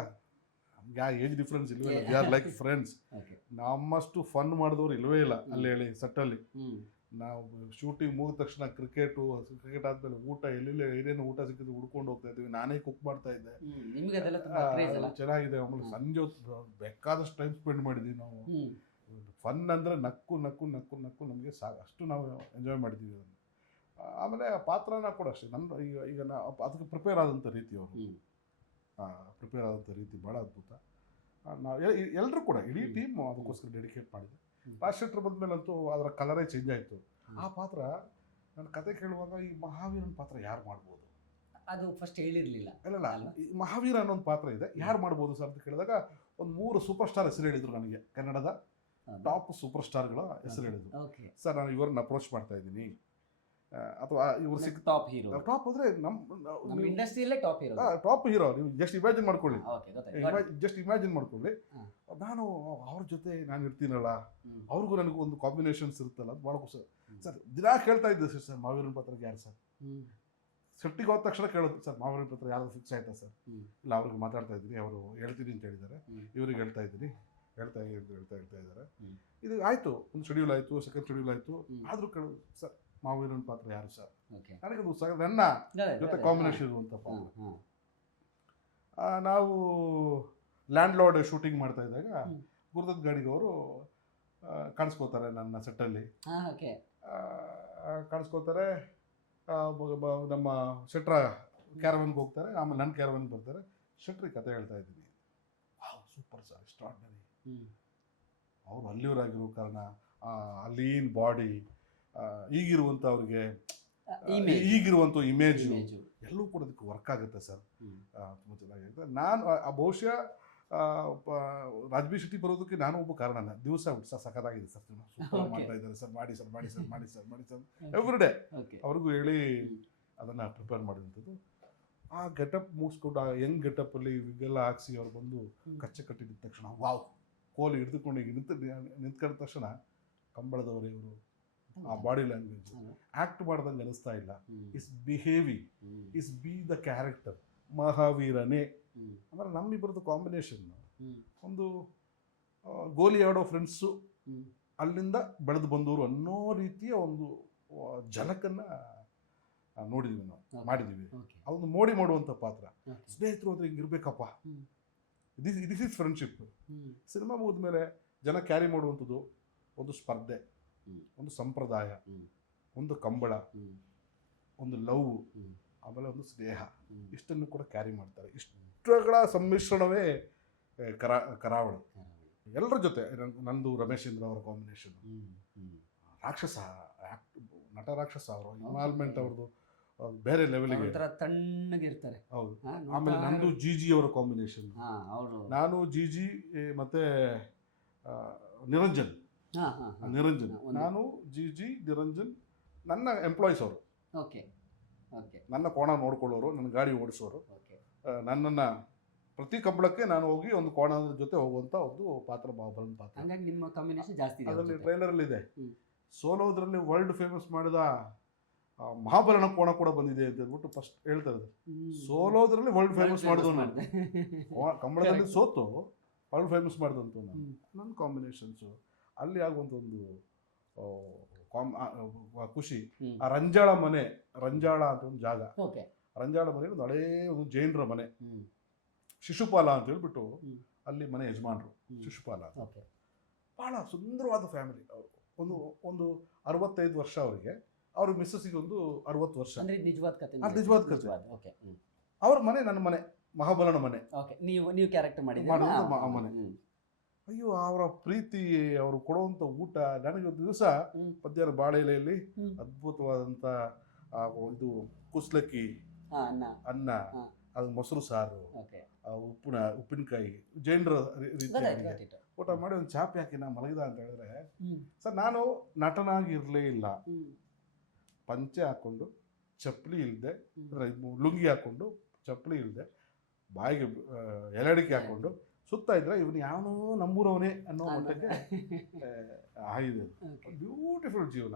ನಮ್ಗೆ ಆ ಏಜ್ ಡಿಫ್ರೆನ್ಸ್ ಇಲ್ವೇ ಇಲ್ಲ, we are like friends. Okay. ನಮ್ಮಷ್ಟು ಫನ್ ಮಾಡಿದವ್ರು ಇಲ್ವೇ ಇಲ್ಲ ಅಲ್ಲಿ ಹೇಳಿ ಸೆಟ್ಟಲ್ಲಿ. ಹ್ಮ್. ನಾವು ಶೂಟಿಂಗ್ ಮುಗಿದ ತಕ್ಷಣ ಕ್ರಿಕೆಟ್ ಆದ್ಮೇಲೆ ಊಟ ಎಲ್ಲೆಲ್ಲಿ ಏನೇನು ಊಟ ಸಿಕ್ಕಿದ್ರು ಹುಡ್ಕೊಂಡು ಹೋಗ್ತಾ ಇದ್ವಿ. ನಾನೇ ಕುಕ್ ಮಾಡ್ತಾ ಇದ್ದೆ. ನಿಮ್ಗೆ ಅದೆಲ್ಲ ತುಂಬಾ ಕ್ರೇಜ್ ಅಲ್ಲ? ಚೆನ್ನಾಗಿದೆ. ಆಮೇಲೆ ಸಂಜೆ ಹೊತ್ತು ಬೇಕಾದಷ್ಟು ಟೈಮ್ ಸ್ಪೆಂಡ್ ಮಾಡಿದ್ವಿ ನಾವು. ಫನ್ ಅಂದರೆ ನಕ್ಕು ನಕ್ಕು ನಕ್ಕು ನಕ್ಕು ನಮಗೆ ಅಷ್ಟು ನಾವು ಎಂಜಾಯ್ ಮಾಡಿದ್ದೀವಿ ಅದನ್ನು. ಆಮೇಲೆ ಪಾತ್ರನ ಕೂಡ ಅಷ್ಟೇ ನನ್ನ ಈಗ ಅದಕ್ಕೆ ಪ್ರಿಪೇರ್ ಆದಂಥ ರೀತಿ ಅವರು ಪ್ರಿಪೇರ್ ಆದಂಥ ರೀತಿ ಭಾಳ ಅದ್ಭುತ. ನಾವು ಎಲ್ಲರೂ ಕೂಡ ಇಡೀ ಟೀಮ್ ಅದಕ್ಕೋಸ್ಕರ ಡೆಡಿಕೇಟ್ ಮಾಡಿದೆ. ರಾಜಶೇಖರ್ ಬಂದಮೇಲಂತೂ ಅದರ ಕಲರೇ ಚೇಂಜ್ ಆಯಿತು. ಆ ಪಾತ್ರ ನನ್ನ ಕತೆ ಕೇಳುವಾಗ ಈ ಮಹಾವೀರನ ಪಾತ್ರ ಯಾರು ಮಾಡ್ಬೋದು, ಅದು ಫಸ್ಟ್ ಹೇಳಿರಲಿಲ್ಲ. ಇಲ್ಲ ಈ ಮಹಾವೀರ ಅನ್ನೋ ಒಂದು ಪಾತ್ರ ಇದೆ, ಯಾರು ಮಾಡ್ಬೋದು ಸರ್ ಅಂತ ಕೇಳಿದಾಗ ಒಂದು 3 ಸೂಪರ್ ಸ್ಟಾರ್ ಹೆಸರು ಹೇಳಿದರು ನನಗೆ. ಕನ್ನಡದ ಟಾಪ್ ಸೂಪರ್ ಸ್ಟಾರ್ಗಳ ಹೆಸರು ಹೇಳಿದ್ರು. ಸರ್ ನಾನು ಇವ್ರನ್ನ ಅಪ್ರೋಚ್ ಮಾಡ್ತಾ ಇದ್ದೀನಿ, ಅಥವಾ ಇವ್ರು ಸಿಕ್ಕ ಟಾಪ್ ಹೀರೋ. ಟಾಪ್ ಅಂದರೆ ನಮ್ಮ ಇಂಡಸ್ಟ್ರಿಯಲ್ಲೇ ಟಾಪ್ ಹೀರೋ. ಟಾಪ್ ಹೀರೋ ನೀವು ಜಸ್ಟ್ ಇಮ್ಯಾಜಿನ್ ಮಾಡ್ಕೊಳ್ಳಿ. ಜಸ್ಟ್ ಇಮ್ಯಾಜಿನ್ ಮಾಡ್ಕೊಳ್ಳಿ, ನಾನು ಅವ್ರ ಜೊತೆ ನಾನು ಇರ್ತೀನಲ್ಲ, ಅವ್ರಿಗೂ ನನಗೂ ಒಂದು ಕಾಂಬಿನೇಷನ್ಸ್ ಇರುತ್ತಲ್ಲ, ಅದು ಭಾಳ ಖುಷಿ. ಸರ್ ದಿನ ಕೇಳ್ತಾ ಇದ್ದೆ ಸರ್ ಮಹಾವೀರನ ಪಾತ್ರಕ್ಕೆ ಯಾರು ಸರ್, ಸೆಟ್ಟಿಗೆ ಹೋದ ತಕ್ಷಣ ಕೇಳೋದು ಸರ್ ಮಹಾವೀರನ ಪಾತ್ರ ಯಾರು ಫಿಕ್ಸ್ ಆಯ್ತಾ ಸರ್. ಇಲ್ಲ ಅವ್ರಿಗೆ ಮಾತಾಡ್ತಾ ಇದ್ದೀನಿ, ಅವರು ಹೇಳ್ತೀನಿ ಅಂತ ಹೇಳಿದ್ದಾರೆ, ಇವ್ರಿಗೆ ಹೇಳ್ತಾ ಇದ್ದೀನಿ, ಹೇಳ್ತಾ ಇದ್ದಾರೆ. ಇದು ಆಯಿತು, ಒಂದು ಶೆಡ್ಯೂಲ್ ಆಯಿತು, ಸೆಕೆಂಡ್ ಶೆಡ್ಯೂಲ್ ಆಯಿತು. ಆದರೂ ಕೇಳೋದು ಸರ್ ಮಹಾವೀರನ ಪಾತ್ರ ಯಾರು ಸರ್, ನನಗದು ನನ್ನ ಜೊತೆ ಕಾಂಬಿನೇಷನ್ ಇರುವಂಥ ಪಾತ್ರ. ನಾವು ಲ್ಯಾಂಡ್ ಲಾರ್ಡ್ ಶೂಟಿಂಗ್ ಮಾಡ್ತಾ ಇದ್ದಾಗ ಗುರುದತ್ ಗಾಡಿಗವರು ಕಾಣಿಸ್ಕೋತಾರೆ ನನ್ನ ಸೆಟ್ಟಲ್ಲಿ. ಕಾಣಿಸ್ಕೋತಾರೆ, ನಮ್ಮ ಶೆಟ್ರ ಕ್ಯಾರವನ್ಗೆ ಹೋಗ್ತಾರೆ, ಆಮೇಲೆ ನನ್ನ ಕ್ಯಾರವನ್ ಬರ್ತಾರೆ. ಶೆಟ್ರಿಗೆ ಕತೆ ಹೇಳ್ತಾ ಇದ್ದೀನಿ, ಸೂಪರ್ ಸರ್, ಎಕ್ಸ್ಟ್ರಾರ್ಡಿನರಿ. ಅವರು ಅಲ್ಲಿಯವರಾಗಿರೋ ಕಾರಣ ಲೀನ್ ಬಾಡಿ, ಈಗಿರುವಂಥ ಅವ್ರಿಗೆ ಈಗಿರುವಂಥ ಇಮೇಜು ಎಲ್ಲವೂ ಕೂಡ ಅದಕ್ಕೆ ವರ್ಕ್ ಆಗುತ್ತೆ ಸರ್. ತುಂಬ ಚೆನ್ನಾಗಿರುತ್ತೆ. ನಾನು ಬಹುಶಃ ರಾಜ್ಬಿ ಶೆಟ್ಟಿ ಬರೋದಕ್ಕೆ ನಾನು ಒಬ್ಬ ಕಾರಣ. ದಿವಸ ಸರ್ ಸಖತ್ತಾಗಿದೆ ಸರ್, ಸೂಪರ್ ಮಾಡ್ತಾ ಇದ್ದಾರೆ ಸರ್, ಮಾಡಿ ಸರ್ ಮಾಡಿ ಸರ್ ಮಾಡಿ ಸರ್ ಮಾಡಿ ಸರ್ ಎವ್ರಿ ಡೇ ಅವ್ರಿಗೂ ಹೇಳಿ ಅದನ್ನು ಪ್ರಿಪೇರ್ ಮಾಡಿದಂಥದ್ದು. ಆ ಗೆಟಪ್ ಮುಗಿಸ್ಕೊಂಡು ಆ ಯಂಗ್ ಗೆಟಪ್ಪಲ್ಲಿ ವಿಗೆಲ್ಲ ಹಾಕ್ಸಿ ಅವ್ರು ಬಂದು ಕಚ್ಚೆ ಕಟ್ಟಿದ ತಕ್ಷಣ ವಾವ್, ಕೋಲಿ ಹಿಡಿದುಕೊಂಡು ಈಗ ನಿಂತ್ಕೊಂಡ ತಕ್ಷಣ ಕಂಬಳದವರು ಇವರು, ಆ ಬಾಡಿ ಲ್ಯಾಂಗ್ವೇಜ್ ಆ್ಯಕ್ಟ್ ಮಾಡ್ದಂಗೆ ಅನಿಸ್ತಾ ಇಲ್ಲ. Is behaving, is be the character ಮಹಾವೀರನೇ. ಆಮೇಲೆ ನಮ್ಮಿಬ್ಬರದ್ದು ಕಾಂಬಿನೇಷನ್ ಒಂದು ಗೋಲಿ ಆಡೋ ಫ್ರೆಂಡ್ಸು, ಅಲ್ಲಿಂದ ಬೆಳೆದು ಬಂದವರು ಅನ್ನೋ ರೀತಿಯ ಒಂದು ಝಲಕನ್ನು ನೋಡಿದ್ವಿ, ನಾವು ಮಾಡಿದ್ದೀವಿ. ಅದೊಂದು ಮೋಡಿ ಮಾಡುವಂಥ ಪಾತ್ರ. ಸ್ನೇಹಿತರು ಅಂದರೆ ಹಿಂಗಿರ್ಬೇಕಪ್ಪ, ದಿಸ್ ಇಸ್ ಫ್ರೆಂಡ್ಶಿಪ್. ಸಿನಿಮಾ ಮುಗಿದ ಮೇಲೆ ಜನ ಕ್ಯಾರಿ ಮಾಡುವಂಥದ್ದು ಒಂದು ಸ್ಪರ್ಧೆ, ಒಂದು ಸಂಪ್ರದಾಯ, ಒಂದು ಕಂಬಳ, ಒಂದು ಲವ್, ಆಮೇಲೆ ಒಂದು ಸ್ನೇಹ, ಇಷ್ಟನ್ನು ಕೂಡ ಕ್ಯಾರಿ ಮಾಡ್ತಾರೆ. ಇಷ್ಟಗಳ ಸಮ್ಮಿಶ್ರಣವೇ ಕರಾವಳಿ. ಎಲ್ಲರ ಜೊತೆ ನಂದು ರಮೇಶೇಂದ್ರ ಅವರ ಕಾಂಬಿನೇಷನ್, ರಾಕ್ಷಸ ನಟ ರಾಕ್ಷಸ ಅವರು ಇನ್ವಾಲ್ವ್ಮೆಂಟ್ ಅವ್ರದ್ದು ಬೇರೆ ಲೆವೆಲ್ಗೆ, ತಣ್ಣಗಿರ್ತಾರೆ. ಹೌದು. ಆಮೇಲೆ ನಂದು ಜಿ ಅವರ ಕಾಂಬಿನೇಷನ್, ನಾನು ಜಿ ಮತ್ತೆ ನಿರಂಜನ್, ನಾನು ಜಿ ನಿರಂಜನ್ ನನ್ನ ಎಂಪ್ಲಾಯೀಸ್ ಅವರು. ನನ್ನ ಕೋಣ ನೋಡ್ಕೊಳ್ಳೋರು, ನನ್ನ ಗಾಡಿ ಓಡಿಸೋರು, ನನ್ನನ್ನು ಪ್ರತಿ ಕಂಬಳಕ್ಕೆ ನಾನು ಹೋಗಿ ಒಂದು ಕೋಣದ ಜೊತೆ ಹೋಗುವಂಥ ಒಂದು ಪಾತ್ರ, ಬಾಹುಬಲನ ಪಾತ್ರ. ನಿಮ್ಮ ಕಾಂಬಿನೇಷನ್ ಜಾಸ್ತಿ ಅದರಲ್ಲಿ ಟ್ರೈಲರಲ್ಲಿದೆ. ಸೋಲೋದ್ರಲ್ಲಿ ವರ್ಲ್ಡ್ ಫೇಮಸ್ ಮಾಡಿದ ಮಹಾಬಲನ ಕೋಣ ಕೂಡ ಬಂದಿದೆ ಅಂತ ಹೇಳ್ಬಿಟ್ಟು ಫಸ್ಟ್ ಹೇಳ್ತಾ ಇದ್ದಾರೆ. ಸೋಲೋದ್ರಲ್ಲಿ ವರ್ಲ್ಡ್ ಫೇಮಸ್ ಮಾಡಿದ್ರು ನಾನು, ಕಂಬಳದಲ್ಲಿ ಸೋತು ವರ್ಲ್ಡ್ ಫೇಮಸ್ ಮಾಡಿದಂತು ನಾನು. ನನ್ನ ಕಾಂಬಿನೇಷನ್ಸು ಅಲ್ಲಿ ಆಗುವಂಥ ಒಂದು ಖುಷಿ. ಆ ರಂಜಾಳ ಮನೆ, ರಂಜಾಳ ಅಂತ ಒಂದು ಜಾಗ, ರಂಜಾಳ ಮನೆ ಒಂದು ಹಳೇ ಒಂದು ಜೈನರ ಮನೆ, ಶಿಶುಪಾಲ ಅಂತ ಹೇಳ್ಬಿಟ್ಟು ಅಲ್ಲಿ ಮನೆ ಯಜಮಾನರು ಶಿಶುಪಾಲ. ಭಾಳ ಸುಂದರವಾದ ಫ್ಯಾಮಿಲಿ. ಒಂದು 65 ವರ್ಷ ಅವರಿಗೆ, ಅವ್ರ ಮಿಸ್ಸಸ್ಸಿಗೆ ಒಂದು 60 ವರ್ಷ. ನಿಜವಾದ ಕತೆ. ನಿಜವಾದ ಕತೆ. ಅವ್ರ ಮನೆ ನನ್ನ ಮನೆ, ಮಹಾಬಲನ ಮನೆ. ನೀವು ಕ್ಯಾರೆಕ್ಟರ್ ಮಾಡಿ ಮನೆ. ಅಯ್ಯೋ, ಅವರ ಪ್ರೀತಿ, ಅವರು ಕೊಡುವಂಥ ಊಟ. ನನಗೆ ಒಂದು ದಿವಸ ಮಧ್ಯಾಹ್ನ ಬಾಳೆ ಎಲೆಯಲ್ಲಿ ಅದ್ಭುತವಾದಂಥ ಇದು ಕುಸ್ಲಕ್ಕಿ ಅನ್ನ, ಅದು ಮೊಸರು ಸಾರು, ಉಪ್ಪಿನಕಾಯಿ, ಜೈನರ ರೀತಿ ಊಟ ಮಾಡಿ ಒಂದು ಚಾಪಿ ಹಾಕಿ ನಾ ಮಲಗಿದ ಅಂತ ಹೇಳಿದ್ರೆ, ಸರ್ ನಾನು ನಟನಾಗಿರಲೇ ಇಲ್ಲ. ಪಂಚೆ ಹಾಕ್ಕೊಂಡು, ಚಪ್ಪಲಿ ಇಲ್ಲದೆ, ಲುಂಗಿ ಹಾಕ್ಕೊಂಡು, ಚಪ್ಪಲಿ ಇಲ್ಲದೆ, ಬಾಯಿಗೆ ಎಲೆಡಿಕೆ ಹಾಕ್ಕೊಂಡು ಸುತ್ತ ಇದ್ರೆ ಇವನು ಯಾವನೋ ನಮ್ಮೂರವನೇ ಅನ್ನೋ ಮಟ್ಟಕ್ಕೆ ಆಗಿದೆ. ಬ್ಯೂಟಿಫುಲ್ ಜೀವನ.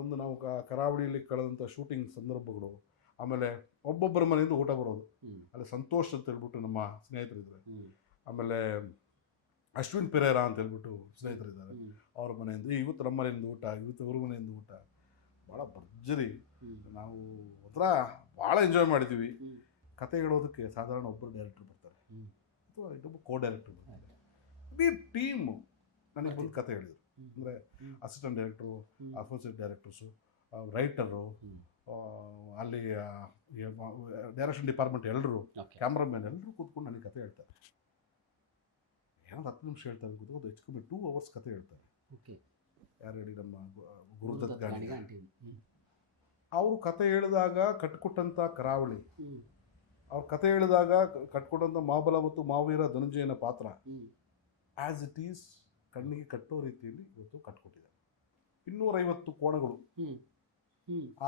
ಒಂದು ನಾವು ಕರಾವಳಿಯಲ್ಲಿ ಕಳೆದಂಥ ಶೂಟಿಂಗ್ ಸಂದರ್ಭಗಳು. ಆಮೇಲೆ ಒಬ್ಬೊಬ್ಬರ ಮನೆಯಿಂದ ಊಟ ಬರೋದು. ಅಲ್ಲಿ ಸಂತೋಷ್ ಅಂತ ಹೇಳ್ಬಿಟ್ಟು ನಮ್ಮ ಸ್ನೇಹಿತರಿದ್ದಾರೆ, ಆಮೇಲೆ ಅಶ್ವಿನ್ ಪೆರೇರಾ ಅಂತ ಹೇಳ್ಬಿಟ್ಟು ಸ್ನೇಹಿತರಿದ್ದಾರೆ, ಅವ್ರ ಮನೆಯಿಂದ ಇವತ್ತು ನಮ್ಮ ಮನೆಯಿಂದ ಊಟ, ಇವತ್ತು ಅವ್ರ ಮನೆಯಿಂದ ಊಟ, ಭಾಳ ಭರ್ಜರಿ. ನಾವು ಒಂಥರ ಭಾಳ ಎಂಜಾಯ್ ಮಾಡಿದ್ದೀವಿ. ಕತೆ ಹೇಳೋದಕ್ಕೆ ಸಾಧಾರಣ ಒಬ್ಬರು ಡೈರೆಕ್ಟರ್ ಬರ್ತಾರೆ ಅಥವಾ ಇನ್ನೊಬ್ಬ ಕೋ ಡೈರೆಕ್ಟರ್ ಬರ್ತಾರೆ. ಇಡೀ ಟೀಮು ನನಗೆ ಬಂದು ಕತೆ ಹೇಳಿದರು. ಅಂದರೆ ಅಸಿಸ್ಟೆಂಟ್ ಡೈರೆಕ್ಟ್ರು, ಅಸೋಸಿಯೇಟ್ ಡೈರೆಕ್ಟರ್ಸು, ರೈಟರು, ಅಲ್ಲಿ ಡೈರೆಕ್ಷನ್ ಡಿಪಾರ್ಟ್ಮೆಂಟ್ ಎಲ್ಲರೂ, ಕ್ಯಾಮ್ರಾಮನ್ ಎಲ್ಲರೂ ಕೂತ್ಕೊಂಡು ನನಗೆ ಕತೆ ಹೇಳ್ತಾರೆ. ಏನೋ 10 ನಿಮಿಷ ಹೇಳ್ತಾರೆ, ಕೂತ್ಕೊಂಡು ಹೆಚ್ಚು ಕಮ್ಮಿ 2 hours ಕತೆ ಹೇಳ್ತಾರೆ. ಯಾರು ಹೇಳಿ, ನಮ್ಮ ಗುರುದತ್ ಗಾಣಿ. ಅವರು ಕತೆ ಹೇಳಿದಾಗ ಕಟ್ಕೊಟ್ಟಂಥ ಕರಾವಳಿ, ಅವ್ರ ಕತೆ ಹೇಳಿದಾಗ ಕಟ್ಕೊಟ್ಟಂಥ ಮಹಾಬಲ ಮತ್ತು ಮಹಾವೀರ ಧನಂಜಯನ ಪಾತ್ರ ಆ್ಯಸ್ ಇಟ್ ಈಸ್ ಕಣ್ಣಿಗೆ ಕಟ್ಟೋ ರೀತಿಯಲ್ಲಿ ಇವತ್ತು ಕಟ್ಕೊಟ್ಟಿದ್ದಾರೆ. 250 ಕೋಣಗಳು,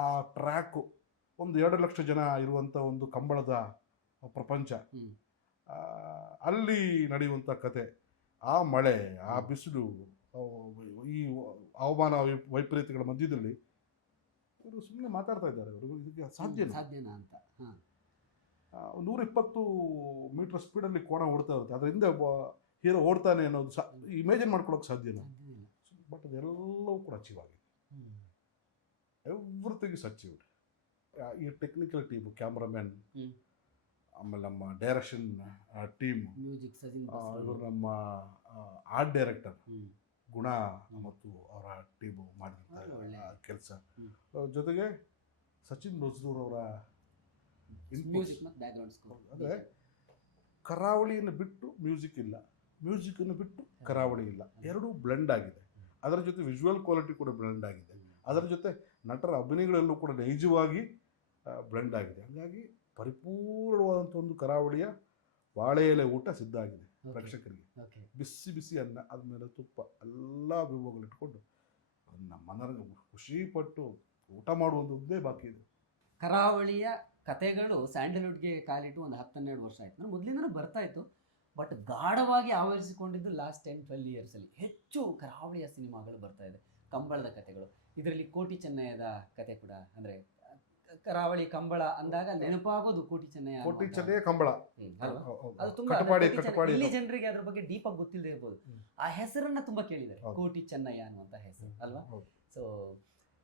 ಆ ಟ್ರ್ಯಾಕು, ಒಂದು 2 ಲಕ್ಷ ಜನ ಇರುವಂಥ ಒಂದು ಕಂಬಳದ ಪ್ರಪಂಚ, ಅಲ್ಲಿ ನಡೆಯುವಂಥ ಕತೆ, ಆ ಮಳೆ, ಆ ಬಿಸಿಲು, ಈ ಹವಾಮಾನ ವೈಪರೀತ್ಯಗಳ ಮಧ್ಯದಲ್ಲಿ ಇವರು ಸುಮ್ಮನೆ ಮಾತಾಡ್ತಾ ಇದ್ದಾರೆ. ಅವರು ಇದಕ್ಕೆ ಸಾಧ್ಯನಾ ಅಂತ 120 ಮೀಟರ್ ಸ್ಪೀಡಲ್ಲಿ ಕೋಣ ಓಡ್ತಾ ಇರುತ್ತೆ, ಅದರ ಹಿಂದೆ ಹೀರೋ ಓಡ್ತಾನೆ ಅನ್ನೋದು ಇಮೇಜಿನ್ ಮಾಡ್ಕೊಳ್ಳೋಕೆ ಸಾಧ್ಯನಾ? ಬಟ್ ಅದೆಲ್ಲವೂ ಕೂಡ ಅಚೀವ್ ಆಗಿದೆ. Everything is achieved. ಈ ಟೆಕ್ನಿಕಲ್ ಟೀಮು, ಕ್ಯಾಮ್ರಾಮನ್, ಆಮೇಲೆ ನಮ್ಮ ಡೈರೆಕ್ಷನ್ ಟೀಮು, ಇವರು ನಮ್ಮ ಆರ್ಟ್ ಡೈರೆಕ್ಟರ್ ಗುಣ ಮತ್ತು ಅವರ ಟೀಮು ಮಾಡಿದಂಥ ಕೆಲಸ, ಜೊತೆಗೆ ಸಚಿನ್ ಬಸ್ರೂರ್ ಅವರ ಅಂದರೆ ಕರಾವಳಿಯನ್ನು ಬಿಟ್ಟು ಮ್ಯೂಸಿಕ್ ಇಲ್ಲ, ಮ್ಯೂಸಿಕನ್ನು ಬಿಟ್ಟು ಕರಾವಳಿ ಇಲ್ಲ, ಎರಡೂ ಬ್ಲೆಂಡ್ ಆಗಿದೆ. ಅದರ ಜೊತೆ ವಿಜುವಲ್ ಕ್ವಾಲಿಟಿ ಕೂಡ ಬ್ಲೆಂಡ್ ಆಗಿದೆ, ಅದರ ಜೊತೆ ನಟರ ಅಭಿನಯಗಳಲ್ಲೂ ಕೂಡ ನೈಜವಾಗಿ ಬ್ಲೆಂಡ್ ಆಗಿದೆ. ಹಾಗಾಗಿ ಪರಿಪೂರ್ಣವಾದಂಥ ಒಂದು ಕರಾವಳಿಯ ಬಾಳೆ ಎಲೆ ಊಟ ಸಿದ್ಧ ಆಗಿದೆ ಪ್ರೇಕ್ಷಕರಿಗೆ. ಬಿಸಿ ಬಿಸಿ ಅನ್ನ, ಅದ್ಮೇಲೆ ತುಪ್ಪ, ಎಲ್ಲ ವಿಭವಗಳು ಇಟ್ಕೊಂಡು ಅದನ್ನು ಮನರಂಗ ಖುಷಿಪಟ್ಟು ಊಟ ಮಾಡುವುದೇ ಬಾಕಿ ಇದೆ. ಕರಾವಳಿಯ ಕತೆಗಳು ಸ್ಯಾಂಡಲ್ವುಡ್ಗೆ ಕಾಲಿಟ್ಟು ಒಂದು 10-12 ವರ್ಷ ಆಯಿತು. ನಾನು ಮೊದಲಿಂದನೂ ಬರ್ತಾ ಇತ್ತು, ಬಟ್ ಗಾಢವಾಗಿ ಆವರಿಸಿಕೊಂಡಿದ್ದು ಲಾಸ್ಟ್ 10-12 ಇಯರ್ಸಲ್ಲಿ ಹೆಚ್ಚು ಕರಾವಳಿಯ ಸಿನಿಮಾಗಳು ಬರ್ತಾ ಇದೆ, ಕಂಬಳದ ಕತೆಗಳು. ಇದರಲ್ಲಿ ಕೋಟಿ ಚೆನ್ನಯ್ಯದ ಕತೆ ಕೂಡ, ಅಂದರೆ ಕರಾವಳಿ ಕಂಬಳ ಅಂದಾಗ ನೆನಪಾಗೋದು ಕೋಟಿ ಚೆನ್ನಯ್ಯ. ಕೋಟಿ ಚೆನ್ನಯ್ಯ ಕಂಬಳ ಅದು ತುಂಬಾ ಇಲ್ಲಿ ಜನರಿಗೆ ಅದ್ರ ಬಗ್ಗೆ ಡೀಪಾಗಿ ಗೊತ್ತಿಲ್ಲದೆ ಇರ್ಬೋದು. ಆ ಹೆಸರನ್ನ ತುಂಬಾ ಕೇಳಿದ್ದಾರೆ, ಕೋಟಿ ಚೆನ್ನಯ್ಯ ಅನ್ನುವಂಥ ಹೆಸರು ಅಲ್ವಾ? ಸೊ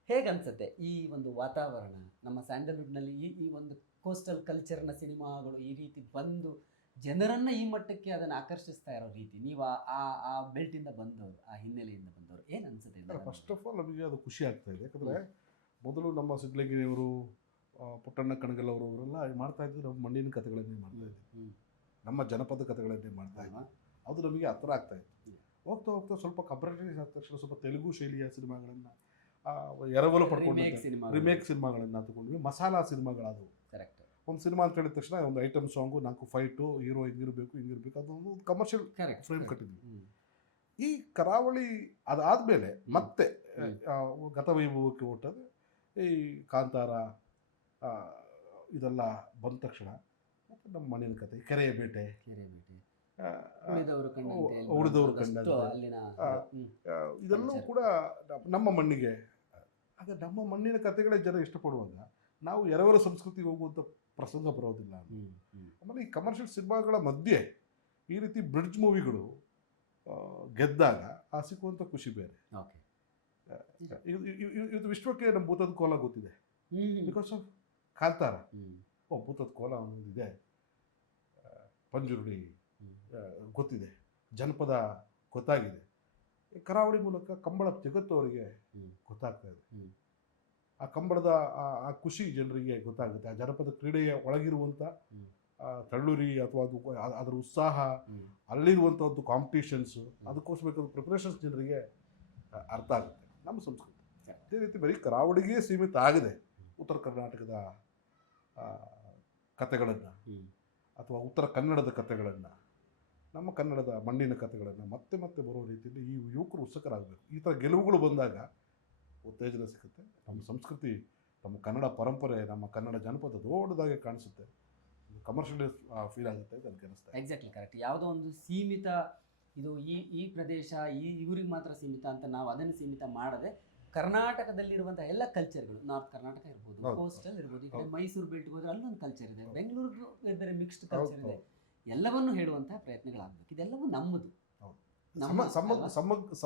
ಹೇಗನ್ಸುತ್ತೆ ಈ ಒಂದು ವಾತಾವರಣ ನಮ್ಮ ಸ್ಯಾಂಡಲ್ವುಡ್ನಲ್ಲಿ, ಈ ಒಂದು ಕೋಸ್ಟಲ್ ಕಲ್ಚರ್ನ ಸಿನಿಮಾಗಳು ಈ ರೀತಿ ಬಂದು ಜನರನ್ನ ಈ ಮಟ್ಟಕ್ಕೆ ಅದನ್ನು ಆಕರ್ಷಿಸ್ತಾ ಇರೋ ರೀತಿ? ನೀವು ಆ ಬೆಲ್ಟಿಂದ ಬಂದವರು, ಆ ಹಿನ್ನೆಲೆಯಿಂದ ಬಂದವರು, ಏನು ಅನ್ಸುತ್ತೆ? ಫಸ್ಟ್ ಆಫ್ ಆಲ್ ನಮಗೆ ಅದು ಖುಷಿ ಆಗ್ತಾ ಇದೆ. ಯಾಕಂದರೆ ಮೊದಲು ನಮ್ಮ ಸಿದ್ಲಗಿರಿಯವರು, ಪುಟ್ಟಣ್ಣ ಕಣಗಲ್ ಅವರೆಲ್ಲ ಮಾಡ್ತಾ ಇದ್ದು ನಮ್ಮ ಮಣ್ಣಿನ ಕಥೆಗಳನ್ನೇ ಮಾಡ್ತಾ ಇದ್ವಿ, ನಮ್ಮ ಜನಪದ ಕಥೆಗಳನ್ನೇ ಮಾಡ್ತಾ ಇದ್ವಿ. ಅದು ನಮಗೆ ಹತ್ರ ಆಗ್ತಾ ಇತ್ತು. ಹೋಗ್ತಾ ಹೋಗ್ತಾ ಸ್ವಲ್ಪ ಕಂಪ್ಯೂಟರೈಸ್ ಆದ ತಕ್ಷಣ ಸ್ವಲ್ಪ ತೆಲುಗು ಶೈಲಿಯ ಸಿನಿಮಾಗಳನ್ನು, ಎರವಲು ಪಡ್ಕೊಂಡು ರಿಮೇಕ್ ಸಿನಿಮಾಗಳನ್ನು ತಗೊಂಡ್ವಿ. ಮಸಾಲಾ ಸಿನಿಮಾಗಳಾದವು. ಕರೆಕ್ಟ್. ಒಂದು ಸಿನಿಮಾ ಅಂತ ಹೇಳಿದ ತಕ್ಷಣ ಒಂದು ಐಟಮ್ ಸಾಂಗು, 4 ಫೈಟು, ಹೀರೋ ಹಿಂಗಿರಬೇಕು ಅದೊಂದು ಕಮರ್ಷಿಯಲ್ ಫ್ರೇಮ್ ಕಟ್ಟಿದ್ವಿ. ಈ ಕರಾವಳಿ ಅದಾದಮೇಲೆ ಮತ್ತೆ ಗತವೈಭವಕ್ಕೆ ಹೊರಟದು ಈ ಕಾಂತಾರ ಇದೆಲ್ಲ ಬಂದ ತಕ್ಷಣ ಮತ್ತೆ ನಮ್ಮ ಮಣ್ಣಿನ ಕತೆ, ಕೆರೆಯ ಬೇಟೆ, ಉಳಿದವರು ಕಂಡ ಇದೆಲ್ಲವೂ ಕೂಡ ನಮ್ಮ ಮಣ್ಣಿಗೆ. ಆಗ ನಮ್ಮ ಮಣ್ಣಿನ ಕತೆಗಳೇ ಜನ ಇಷ್ಟಪಡುವಾಗ ನಾವು ಎರವರ ಸಂಸ್ಕೃತಿಗೆ ಹೋಗುವಂಥ ಪ್ರಸಂಗ ಬರೋದಿಲ್ಲ. ಆಮೇಲೆ ಈ ಕಮರ್ಷಿಯಲ್ ಸಿನಿಮಾಗಳ ಮಧ್ಯೆ ಈ ರೀತಿ ಬ್ರಿಡ್ಜ್ ಮೂವಿಗಳು ಗೆದ್ದಾಗ ಆ ಸಿಕ್ಕುವಂಥ ಖುಷಿ ಬೇರೆ. ಇದು ವಿಶ್ವಕ್ಕೆ ನಮ್ಮ ಭೂತದ ಕೋಲ ಗೊತ್ತಿದೆ, ಬಿಕಾಸ್ ಆಫ್ ಕಾಂತಾರ. ಭೂತದ ಕೋಲ ಅನ್ನೋದಿದೆ, ಪಂಜುರುಳಿ ಗೊತ್ತಿದೆ, ಜನಪದ ಗೊತ್ತಾಗಿದೆ. ಕರಾವಳಿ ಮೂಲಕ ಕಂಬಳ ಜಗತ್ತು ಅವರಿಗೆ ಗೊತ್ತಾಗ್ತಾ ಇದೆ. ಆ ಕಂಬಳದ ಆ ಖುಷಿ ಜನರಿಗೆ ಗೊತ್ತಾಗುತ್ತೆ. ಆ ಜನಪದ ಕ್ರೀಡೆಯ ಒಳಗಿರುವಂಥ ತಳ್ಳುರಿ ಅಥವಾ ಅದು ಅದರ ಉತ್ಸಾಹ, ಅಲ್ಲಿರುವಂಥದ್ದು ಕಾಂಪಿಟೇಷನ್ಸು, ಅದಕ್ಕೋಸ್ಕರ ಪ್ರಿಪ್ರೇಷನ್ಸ್ ಜನರಿಗೆ ಅರ್ಥ ಆಗುತ್ತೆ. ನಮ್ಮ ಸಂಸ್ಕೃತಿ ಅದೇ ರೀತಿ ಬರೀ ಕರಾವಳಿಗೆ ಸೀಮಿತ ಆಗಿದೆ. ಉತ್ತರ ಕರ್ನಾಟಕದ ಕತೆಗಳನ್ನು ಅಥವಾ ಉತ್ತರ ಕನ್ನಡದ ಕತೆಗಳನ್ನು, ನಮ್ಮ ಕನ್ನಡದ ಮಣ್ಣಿನ ಕತೆಗಳನ್ನು ಮತ್ತೆ ಮತ್ತೆ ಬರೋ ರೀತಿಯಲ್ಲಿ ಈ ಯುವಕರು ಉತ್ಸುಕರಾಗಬೇಕು. ಈ ಥರ ಗೆಲುವುಗಳು ಬಂದಾಗ ಉತ್ತೇಜನ ಸಿಗುತ್ತೆ. ನಮ್ಮ ಸಂಸ್ಕೃತಿ, ನಮ್ಮ ಕನ್ನಡ ಪರಂಪರೆ, ನಮ್ಮ ಕನ್ನಡ ಜನಪದ ದೊಡ್ಡದಾಗಿ ಕಾಣಿಸುತ್ತೆ, ಕಮರ್ಷಿಯಲ್ ಫೀಲ್ ಆಗುತ್ತೆ ಅಂತ ನನಗೆ ಅನಿಸ್ತಾ. Exactly correct. ಯಾವುದೋ ಒಂದು ಸೀಮಿತ, ಇದು ಈ ಪ್ರದೇಶ ಇವ್ರಿಗೆ ಮಾತ್ರ ಸೀಮಿತ ಅಂತ ನಾವು ಅದನ್ನು ಸೀಮಿತ ಮಾಡದೆ, ಕರ್ನಾಟಕದಲ್ಲಿರುವಂಥ ಎಲ್ಲ ಕಲ್ಚರ್ಗಳು, ನಾರ್ತ್ ಕರ್ನಾಟಕ ಇರ್ಬೋದು, ಕೋಸ್ಟಲ್ ಇರ್ಬೋದು, ಈ ಕಡೆ ಮೈಸೂರು ಬೆಲ್ಟ್ಗೆ ಹೋದ್ರೆ ಅಲ್ಲೊಂದು ಕಲ್ಚರ್ ಇದೆ, ಬೆಂಗಳೂರಿಗೂ ಬೇರೆ ಮಿಕ್ಸ್ಡ್ ಕಲ್ಚರ್ ಇದೆ. ಎಲ್ಲವನ್ನೂ ಹೇಳುವಂತಹ ಪ್ರಯತ್ನಗಳಾಗಬೇಕು. ಇದೆಲ್ಲವೂ ನಮ್ಮದು.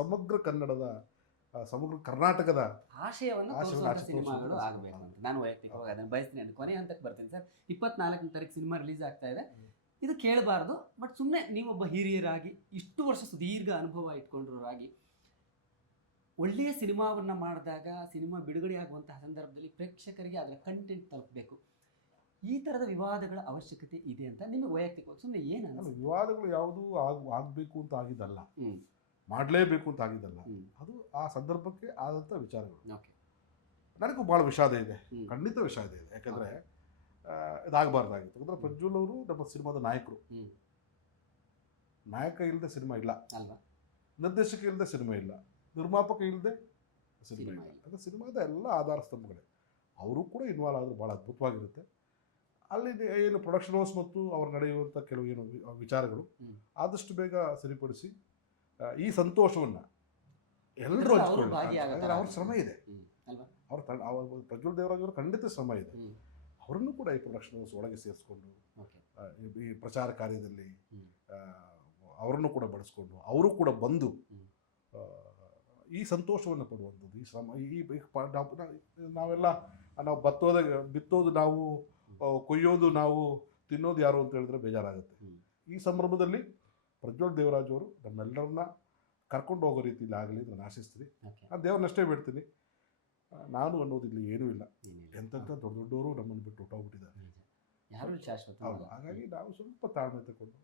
ಸಮಗ್ರ ಕನ್ನಡದ ಸಮಗ್ರ ಕರ್ನಾಟಕದ ಆಶಯವನ್ನು ಆಶಯವನ್ನು ತೋರಿಸುವಂಥ ಆಚೆ ಸಿನಿಮಾಗಳು ತೋರಿಸುವಂಥ ಆಗಬೇಕು ಅಂತ ನಾನು ವೈಯಕ್ತಿಕವಾಗಿ ಅದನ್ನು ಬಯಸ್ತೀನಿ. ಅದು ಕೊನೆ ಹಂತಕ್ಕೆ ಬರ್ತೀನಿ ಸರ್. 24ನೇ ತಾರೀಕು ಸಿನಿಮಾ ರಿಲೀಸ್ ಆಗ್ತಾ ಇದೆ. ಇದು ಕೇಳಬಾರ್ದು, ಬಟ್ ಸುಮ್ಮನೆ ನೀವೊಬ್ಬ ಹಿರಿಯರಾಗಿ ಇಷ್ಟು ವರ್ಷ ಸುದೀರ್ಘ ಅನುಭವ ಇಟ್ಕೊಂಡಿರೋರಾಗಿ ಒಳ್ಳೆಯ ಸಿನಿಮಾವನ್ನು ಮಾಡಿದಾಗ ಸಿನಿಮಾ ಬಿಡುಗಡೆ ಆಗುವಂತಹ ಸಂದರ್ಭದಲ್ಲಿ ಪ್ರೇಕ್ಷಕರಿಗೆ ಅದರ ಕಂಟೆಂಟ್ ತಲುಪಬೇಕು. ಈ ಥರದ ವಿವಾದಗಳ ಅವಶ್ಯಕತೆ ಇದೆ ಅಂತ ನಿಮಗೆ ವೈಯಕ್ತಿಕವಾಗಿ ಸುಮ್ಮನೆ ಏನು ವಿವಾದಗಳು ಯಾವುದೂ ಆಗಬೇಕು ಅಂತ ಆಗಿದ್ದಲ್ಲ, ಮಾಡಲೇಬೇಕು ಅಂತ ಆಗಿದ್ದಲ್ಲ. ಅದು ಆ ಸಂದರ್ಭಕ್ಕೆ ಆದಂಥ ವಿಚಾರಗಳು. ನನಗೂ ಭಾಳ ವಿಷಾದ ಇದೆ, ಖಂಡಿತ ವಿಷಾದ ಇದೆ. ಯಾಕಂದರೆ ಇದಾಗಬಾರ್ದಾಗಿತ್ತು. ಯಾಕಂದರೆ ಪ್ರಜ್ವಲ್ ಅವರು ನಮ್ಮ ಸಿನಿಮಾದ ನಾಯಕರು. ನಾಯಕ ಇಲ್ಲದೆ ಸಿನಿಮಾ ಇಲ್ಲ ಅಲ್ವಾ, ನಿರ್ದೇಶಕ ಇಲ್ಲದೆ ಸಿನಿಮಾ ಇಲ್ಲ, ನಿರ್ಮಾಪಕ ಇಲ್ಲದೆ ಸಿನಿಮಾ ಇಲ್ಲ. ಅದು ಸಿನಿಮಾದ ಎಲ್ಲ ಆಧಾರ ಸ್ತಂಭಗಳೇ. ಅವರು ಕೂಡ ಇನ್ವಾಲ್ವ್ ಆದರೂ ಭಾಳ ಅದ್ಭುತವಾಗಿರುತ್ತೆ. ಅಲ್ಲಿ ಏನು ಪ್ರೊಡಕ್ಷನ್ ಹೌಸ್ ಮತ್ತು ಅವ್ರು ನಡೆಯುವಂಥ ಕೆಲವು ಏನು ವಿಚಾರಗಳು ಆದಷ್ಟು ಬೇಗ ಸರಿಪಡಿಸಿ ಈ ಸಂತೋಷವನ್ನು ಎಲ್ಲರೂ ಹಂಚ್ಕೊಳ್ಳಿ. ಅವ್ರ ಶ್ರಮ ಇದೆ, ಅವ್ರ ಪ್ರಜ್ವಲ್ ದೇವರಾಜ್ ಅವರು ಖಂಡಿತ ಶ್ರಮ ಇದೆ. ಅವರನ್ನು ಕೂಡ ಈ ಪ್ರೊಡಕ್ಷನ್ ಹೌಸ್ ಒಳಗೆ ಸೇರಿಸ್ಕೊಂಡು ಈ ಪ್ರಚಾರ ಕಾರ್ಯದಲ್ಲಿ ಅವರನ್ನು ಕೂಡ ಬಳಸ್ಕೊಂಡು ಅವರು ಕೂಡ ಬಂದು ಈ ಸಂತೋಷವನ್ನು ಪಡುವಂಥದ್ದು, ಈ ಶ್ರಮ, ನಾವೆಲ್ಲ ನಾವು ಬಿತ್ತೋದು ನಾವು, ಕೊಯ್ಯೋದು ನಾವು, ತಿನ್ನೋದು ಯಾರು ಅಂತ ಹೇಳಿದ್ರೆ ಬೇಜಾರಾಗುತ್ತೆ. ಈ ಸಂದರ್ಭದಲ್ಲಿ ಪ್ರಜ್ವಲ್ ದೇವರಾಜ್ ಅವರು ನಮ್ಮೆಲ್ಲರನ್ನ ಕರ್ಕೊಂಡು ಹೋಗೋ ರೀತಿಯಲ್ಲಿ ಆಗಲಿ ಅಂತ ನಾನು ಆಶಿಸ್ತೀನಿ. ನಾನು ದೇವ್ರನ್ನಷ್ಟೇ ಬಿಡ್ತೀನಿ. ನಾನು ಅನ್ನೋದಿಲ್ಲ, ಏನೂ ಇಲ್ಲ. ಎಂತೆಂಥ ದೊಡ್ಡ ದೊಡ್ಡವರು ನಮ್ಮನ್ನು ಬಿಟ್ಟು ಹೊಟ್ಟೋಗ್ಬಿಟ್ಟಿದ್ದಾರೆ, ಯಾರು ಶಾಶ್ವತ. ಹೌದು. ಹಾಗಾಗಿ ನಾವು ಸ್ವಲ್ಪ ತಾಳ್ಮೆ ತಗೊಂಡು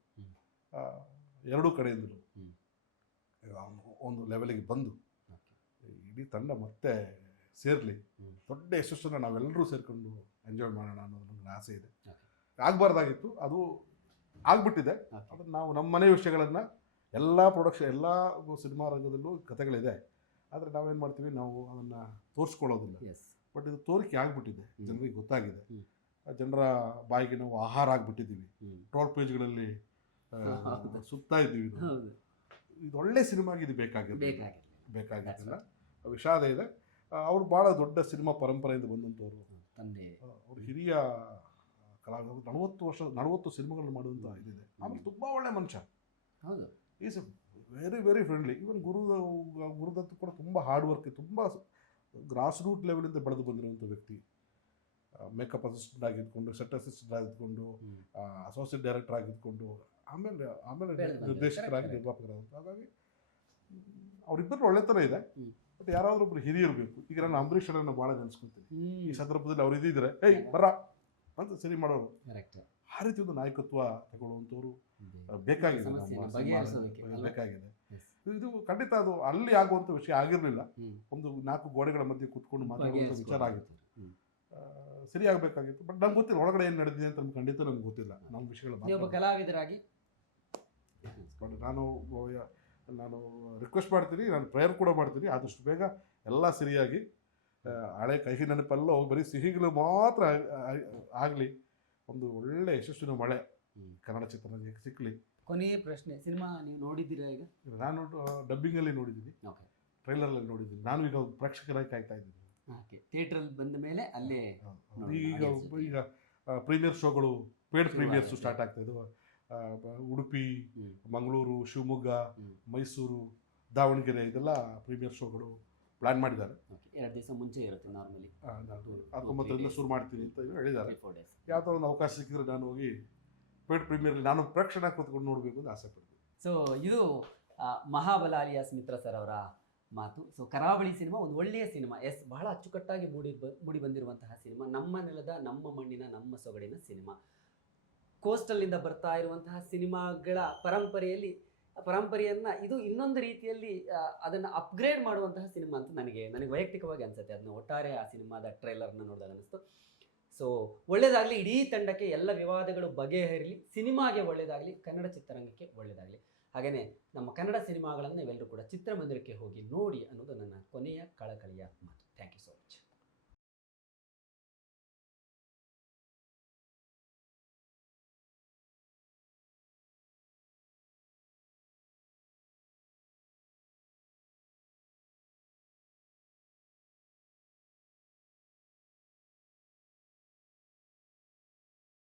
ಎರಡೂ ಕಡೆಯಿಂದಲೂ ಒಂದು ಲೆವೆಲಿಗೆ ಬಂದು ಇಡೀ ತಂಡ ಮತ್ತೆ ಸೇರಲಿ, ದೊಡ್ಡ ಯಶಸ್ಸನ್ನು ನಾವೆಲ್ಲರೂ ಸೇರಿಕೊಂಡು ಎಂಜಾಯ್ ಮಾಡೋಣ ಅನ್ನೋದು ನನ್ನ ಆಸೆ ಇದೆ. ಆಗಬಾರ್ದಾಗಿತ್ತು, ಅದು ಆಗ್ಬಿಟ್ಟಿದೆ. ಅದನ್ನು ನಾವು ನಮ್ಮ ಮನೆ ವಿಷಯಗಳನ್ನು ಎಲ್ಲ ಸಿನಿಮಾ ರಂಗದಲ್ಲೂ ಕಥೆಗಳಿದೆ. ಆದರೆ ನಾವೇನು ಮಾಡ್ತೀವಿ, ನಾವು ಅದನ್ನು ತೋರಿಸ್ಕೊಳ್ಳೋದಿಲ್ಲ. ಬಟ್ ಇದು ತೋರಿಕೆ ಆಗಿಬಿಟ್ಟಿದೆ, ಜನರಿಗೆ ಗೊತ್ತಾಗಿದೆ. ಜನರ ಬಾಯಿಗೆ ನಾವು ಆಹಾರ ಆಗಿಬಿಟ್ಟಿದ್ದೀವಿ. ಟ್ರೋಲ್ ಪೇಜ್ಗಳಲ್ಲಿ ಸುತ್ತಾ ಇದ್ದೀವಿ. ಇದು ಒಳ್ಳೆ ಸಿನಿಮಾಗೆ ಇದು ಬೇಕಾಗಿದ್ದಿಲ್ಲ. ವಿಷಾದ ಇದೆ. ಅವರು ಭಾಳ ದೊಡ್ಡ ಸಿನಿಮಾ ಪರಂಪರೆಯಿಂದ ಬಂದಂಥವ್ರು, ಅವ್ರು ಹಿರಿಯ ಕಲಾವಿದರು. 40 ಸಿನಿಮಾಗಳನ್ನು ಮಾಡುವಂಥ ಇದಿದೆ. ಆಮೇಲೆ ತುಂಬ ಒಳ್ಳೆ ಮನುಷ್ಯ. ಹೌದು, is very very friendly. Even Gurudatt ಕೂಡ ತುಂಬ ಹಾರ್ಡ್ ವರ್ಕ್, ತುಂಬ ಗ್ರಾಸ್ ರೂಟ್ ಲೆವೆಲಿಂದ ಬೆಳೆದು ಬಂದಿರುವಂಥ ವ್ಯಕ್ತಿ. ಮೇಕಪ್ ಅಸಿಸ್ಟೆಂಟ್ ಆಗಿದ್ಕೊಂಡು, ಸೆಟ್ ಅಸಿಸ್ಟೆಂಟ್ ಆಗಿದ್ಕೊಂಡು, ಅಸೋಸಿಯೇಟ್ ಡೈರೆಕ್ಟರ್ ಆಗಿದ್ಕೊಂಡು, ಆಮೇಲೆ ನಿರ್ದೇಶಕರಾಗಿ, ನಿರ್ಮಾಪಕರಾದಂಥ. ಹಾಗಾಗಿ ಅವರಿಬ್ಬರು ಒಳ್ಳೆತನ ಇದೆ. ಬಟ್ ಯಾರಾದ್ರೂ ಒಬ್ರು ಹಿರಿಯರು ಬೇಕು. ಈಗ ನಾನು ಅಂಬರೀಷ್ ಅವರನ್ನು ಭಾಳ ನೆನೆಸ್ಕೊಳ್ತೀನಿ. ಈ ಸಂದರ್ಭದಲ್ಲಿ ಅವ್ರು ಇದ್ದಿದ್ರೆ ಬರ ಅಂತ ಸರಿ ಮಾಡೋರು. ಆ ರೀತಿ ಒಂದು ನಾಯಕತ್ವ ತಗೊಳ್ಳುವಂಥವ್ರು ಬೇಕಾಗಿದೆ. ಇದು ಖಂಡಿತ ಅದು ಅಲ್ಲಿ ಆಗುವಂಥ ವಿಷಯ ಆಗಿರಲಿಲ್ಲ. ಒಂದು 4 ಗೋಡೆಗಳ ಮಧ್ಯೆ ಕೂತ್ಕೊಂಡು ಮಾತಾಡುವಂಥ ವಿಚಾರ ಆಗಿತ್ತು. ಸರಿ ಆಗಬೇಕಾಗಿತ್ತು. ಬಟ್ ನಮ್ಗೆ ಗೊತ್ತಿಲ್ಲ ಒಳಗಡೆ ಏನು ನಡೆದಿದೆ ಅಂತ ಖಂಡಿತ ನಮ್ಗೆ ಗೊತ್ತಿಲ್ಲ. ನಮ್ಮ ವಿಷಯಗಳ ಕಲಾವಿದರಾಗಿ ನಾನು ರಿಕ್ವೆಸ್ಟ್ ಮಾಡ್ತೀನಿ, ನಾನು ಪ್ರೇಯರ್ ಕೂಡ ಮಾಡ್ತೀನಿ. ಆದಷ್ಟು ಬೇಗ ಎಲ್ಲ ಸರಿಯಾಗಿ ಹಳೆ ಕಹಿ ನೆನಪೆಲ್ಲ ಬರೀ ಸಿಹಿಗಳು ಮಾತ್ರ ಆಗಲಿ. ಒಂದು ಒಳ್ಳೆ ಯಶಸ್ವಿನ ಮಳೆ ಕನ್ನಡ ಚಿತ್ರರಂಗಕ್ಕೆ ಸಿಕ್ಕಲಿ. ಕೊನೆಯ ಪ್ರಶ್ನೆ, ಸಿನಿಮಾ ನೀವು ನೋಡಿದ್ದೀರಾ? ಈಗ ನಾನು ಡಬ್ಬಿಂಗಲ್ಲಿ ನೋಡಿದ್ದೀನಿ, ಟ್ರೈಲರಲ್ಲಿ ನೋಡಿದ್ದೀನಿ. ನಾನು ಈಗ ಪ್ರೇಕ್ಷಕರಾಗಿ ಕಾಯ್ತಾ ಇದ್ದೀನಿ. ಥಿಯೇಟ್ರಲ್ಲಿ ಬಂದ ಮೇಲೆ ಅಲ್ಲೇ ಈಗ ಪ್ರೀಮಿಯರ್ ಶೋಗಳು, ಪೇಡ್ ಪ್ರೀಮಿಯರ್ಸು ಸ್ಟಾರ್ಟ್ ಆಗ್ತಾ ಇದ್ದವು. ಉಡುಪಿ, ಮಂಗಳೂರು, ಶಿವಮೊಗ್ಗ, ಮೈಸೂರು, ದಾವಣಗೆರೆ ಇದೆಲ್ಲ ಪ್ರೀಮಿಯರ್ ಶೋಗಳು ಪ್ಲ್ಯಾನ್ ಮಾಡಿದ್ದಾರೆ. 2 ದಿವಸ ಮುಂಚೆ ಇರುತ್ತೆ ನಾರ್ಮಲಿ. 19ರಿಂದ ಶುರು ಮಾಡ್ತೀನಿ ಅಂತ ಹೇಳಿದ್ದಾರೆ. ಯಾವ ಥರ ಒಂದು ಅವಕಾಶ ಸಿಕ್ಕಿದ್ರೆ ನಾನು ಹೋಗಿ ಪೇಡ್ ಪ್ರೀಮಿಯರ್ಲಿ ನಾನು ಪ್ರೇಕ್ಷಣೆ ಕೂತ್ಕೊಂಡು ನೋಡಬೇಕು ಅಂತ ಆಸೆ ಪಡ್ತೀನಿ. ಸೊ ಇದು ಮಹಾಬಲ ಅಲಿಯಾಸ್ ಮಿತ್ರ ಸರ್ ಅವರ ಮಾತು. ಸೊ ಕರಾವಳಿ ಸಿನಿಮಾ ಒಂದು ಒಳ್ಳೆಯ ಸಿನಿಮಾ. ಬಹಳ ಅಚ್ಚುಕಟ್ಟಾಗಿ ಮೂಡಿ ಬಂದಿರುವಂತಹ ಸಿನಿಮಾ. ನಮ್ಮ ನೆಲದ, ನಮ್ಮ ಮಣ್ಣಿನ, ನಮ್ಮ ಸೊಗಡಿನ ಸಿನಿಮಾ. ಕೋಸ್ಟಲ್ನಿಂದ ಬರ್ತಾ ಇರುವಂತಹ ಸಿನಿಮಾಗಳ ಪರಂಪರೆಯನ್ನು ಇದು ಇನ್ನೊಂದು ರೀತಿಯಲ್ಲಿ ಅದನ್ನು ಅಪ್ಗ್ರೇಡ್ ಮಾಡುವಂತಹ ಸಿನಿಮಾ ಅಂತ ನನಗೆ ವೈಯಕ್ತಿಕವಾಗಿ ಅನಿಸುತ್ತೆ. ಅದನ್ನ ಒಟ್ಟಾರೆ ಆ ಸಿನಿಮಾದ ಟ್ರೈಲರ್ನ ನೋಡಿದಾಗ ಅನಿಸ್ತು. ಸೊ ಒಳ್ಳೆಯದಾಗಲಿ, ಇಡೀ ತಂಡಕ್ಕೆ ಎಲ್ಲ ವಿವಾದಗಳು ಬಗೆಹರಿಲಿ, ಸಿನಿಮಾಗೆ ಒಳ್ಳೆಯದಾಗಲಿ, ಕನ್ನಡ ಚಿತ್ರರಂಗಕ್ಕೆ ಒಳ್ಳೆಯದಾಗಲಿ. ಹಾಗೆಯೇ ನಮ್ಮ ಕನ್ನಡ ಸಿನಿಮಾಗಳನ್ನು ನೀವೆಲ್ಲರೂ ಕೂಡ ಚಿತ್ರಮಂದಿರಕ್ಕೆ ಹೋಗಿ ನೋಡಿ ಅನ್ನೋದು ನನ್ನ ಕೊನೆಯ ಕಳಕಳಿಯ ಮಾತು. Thank you so much.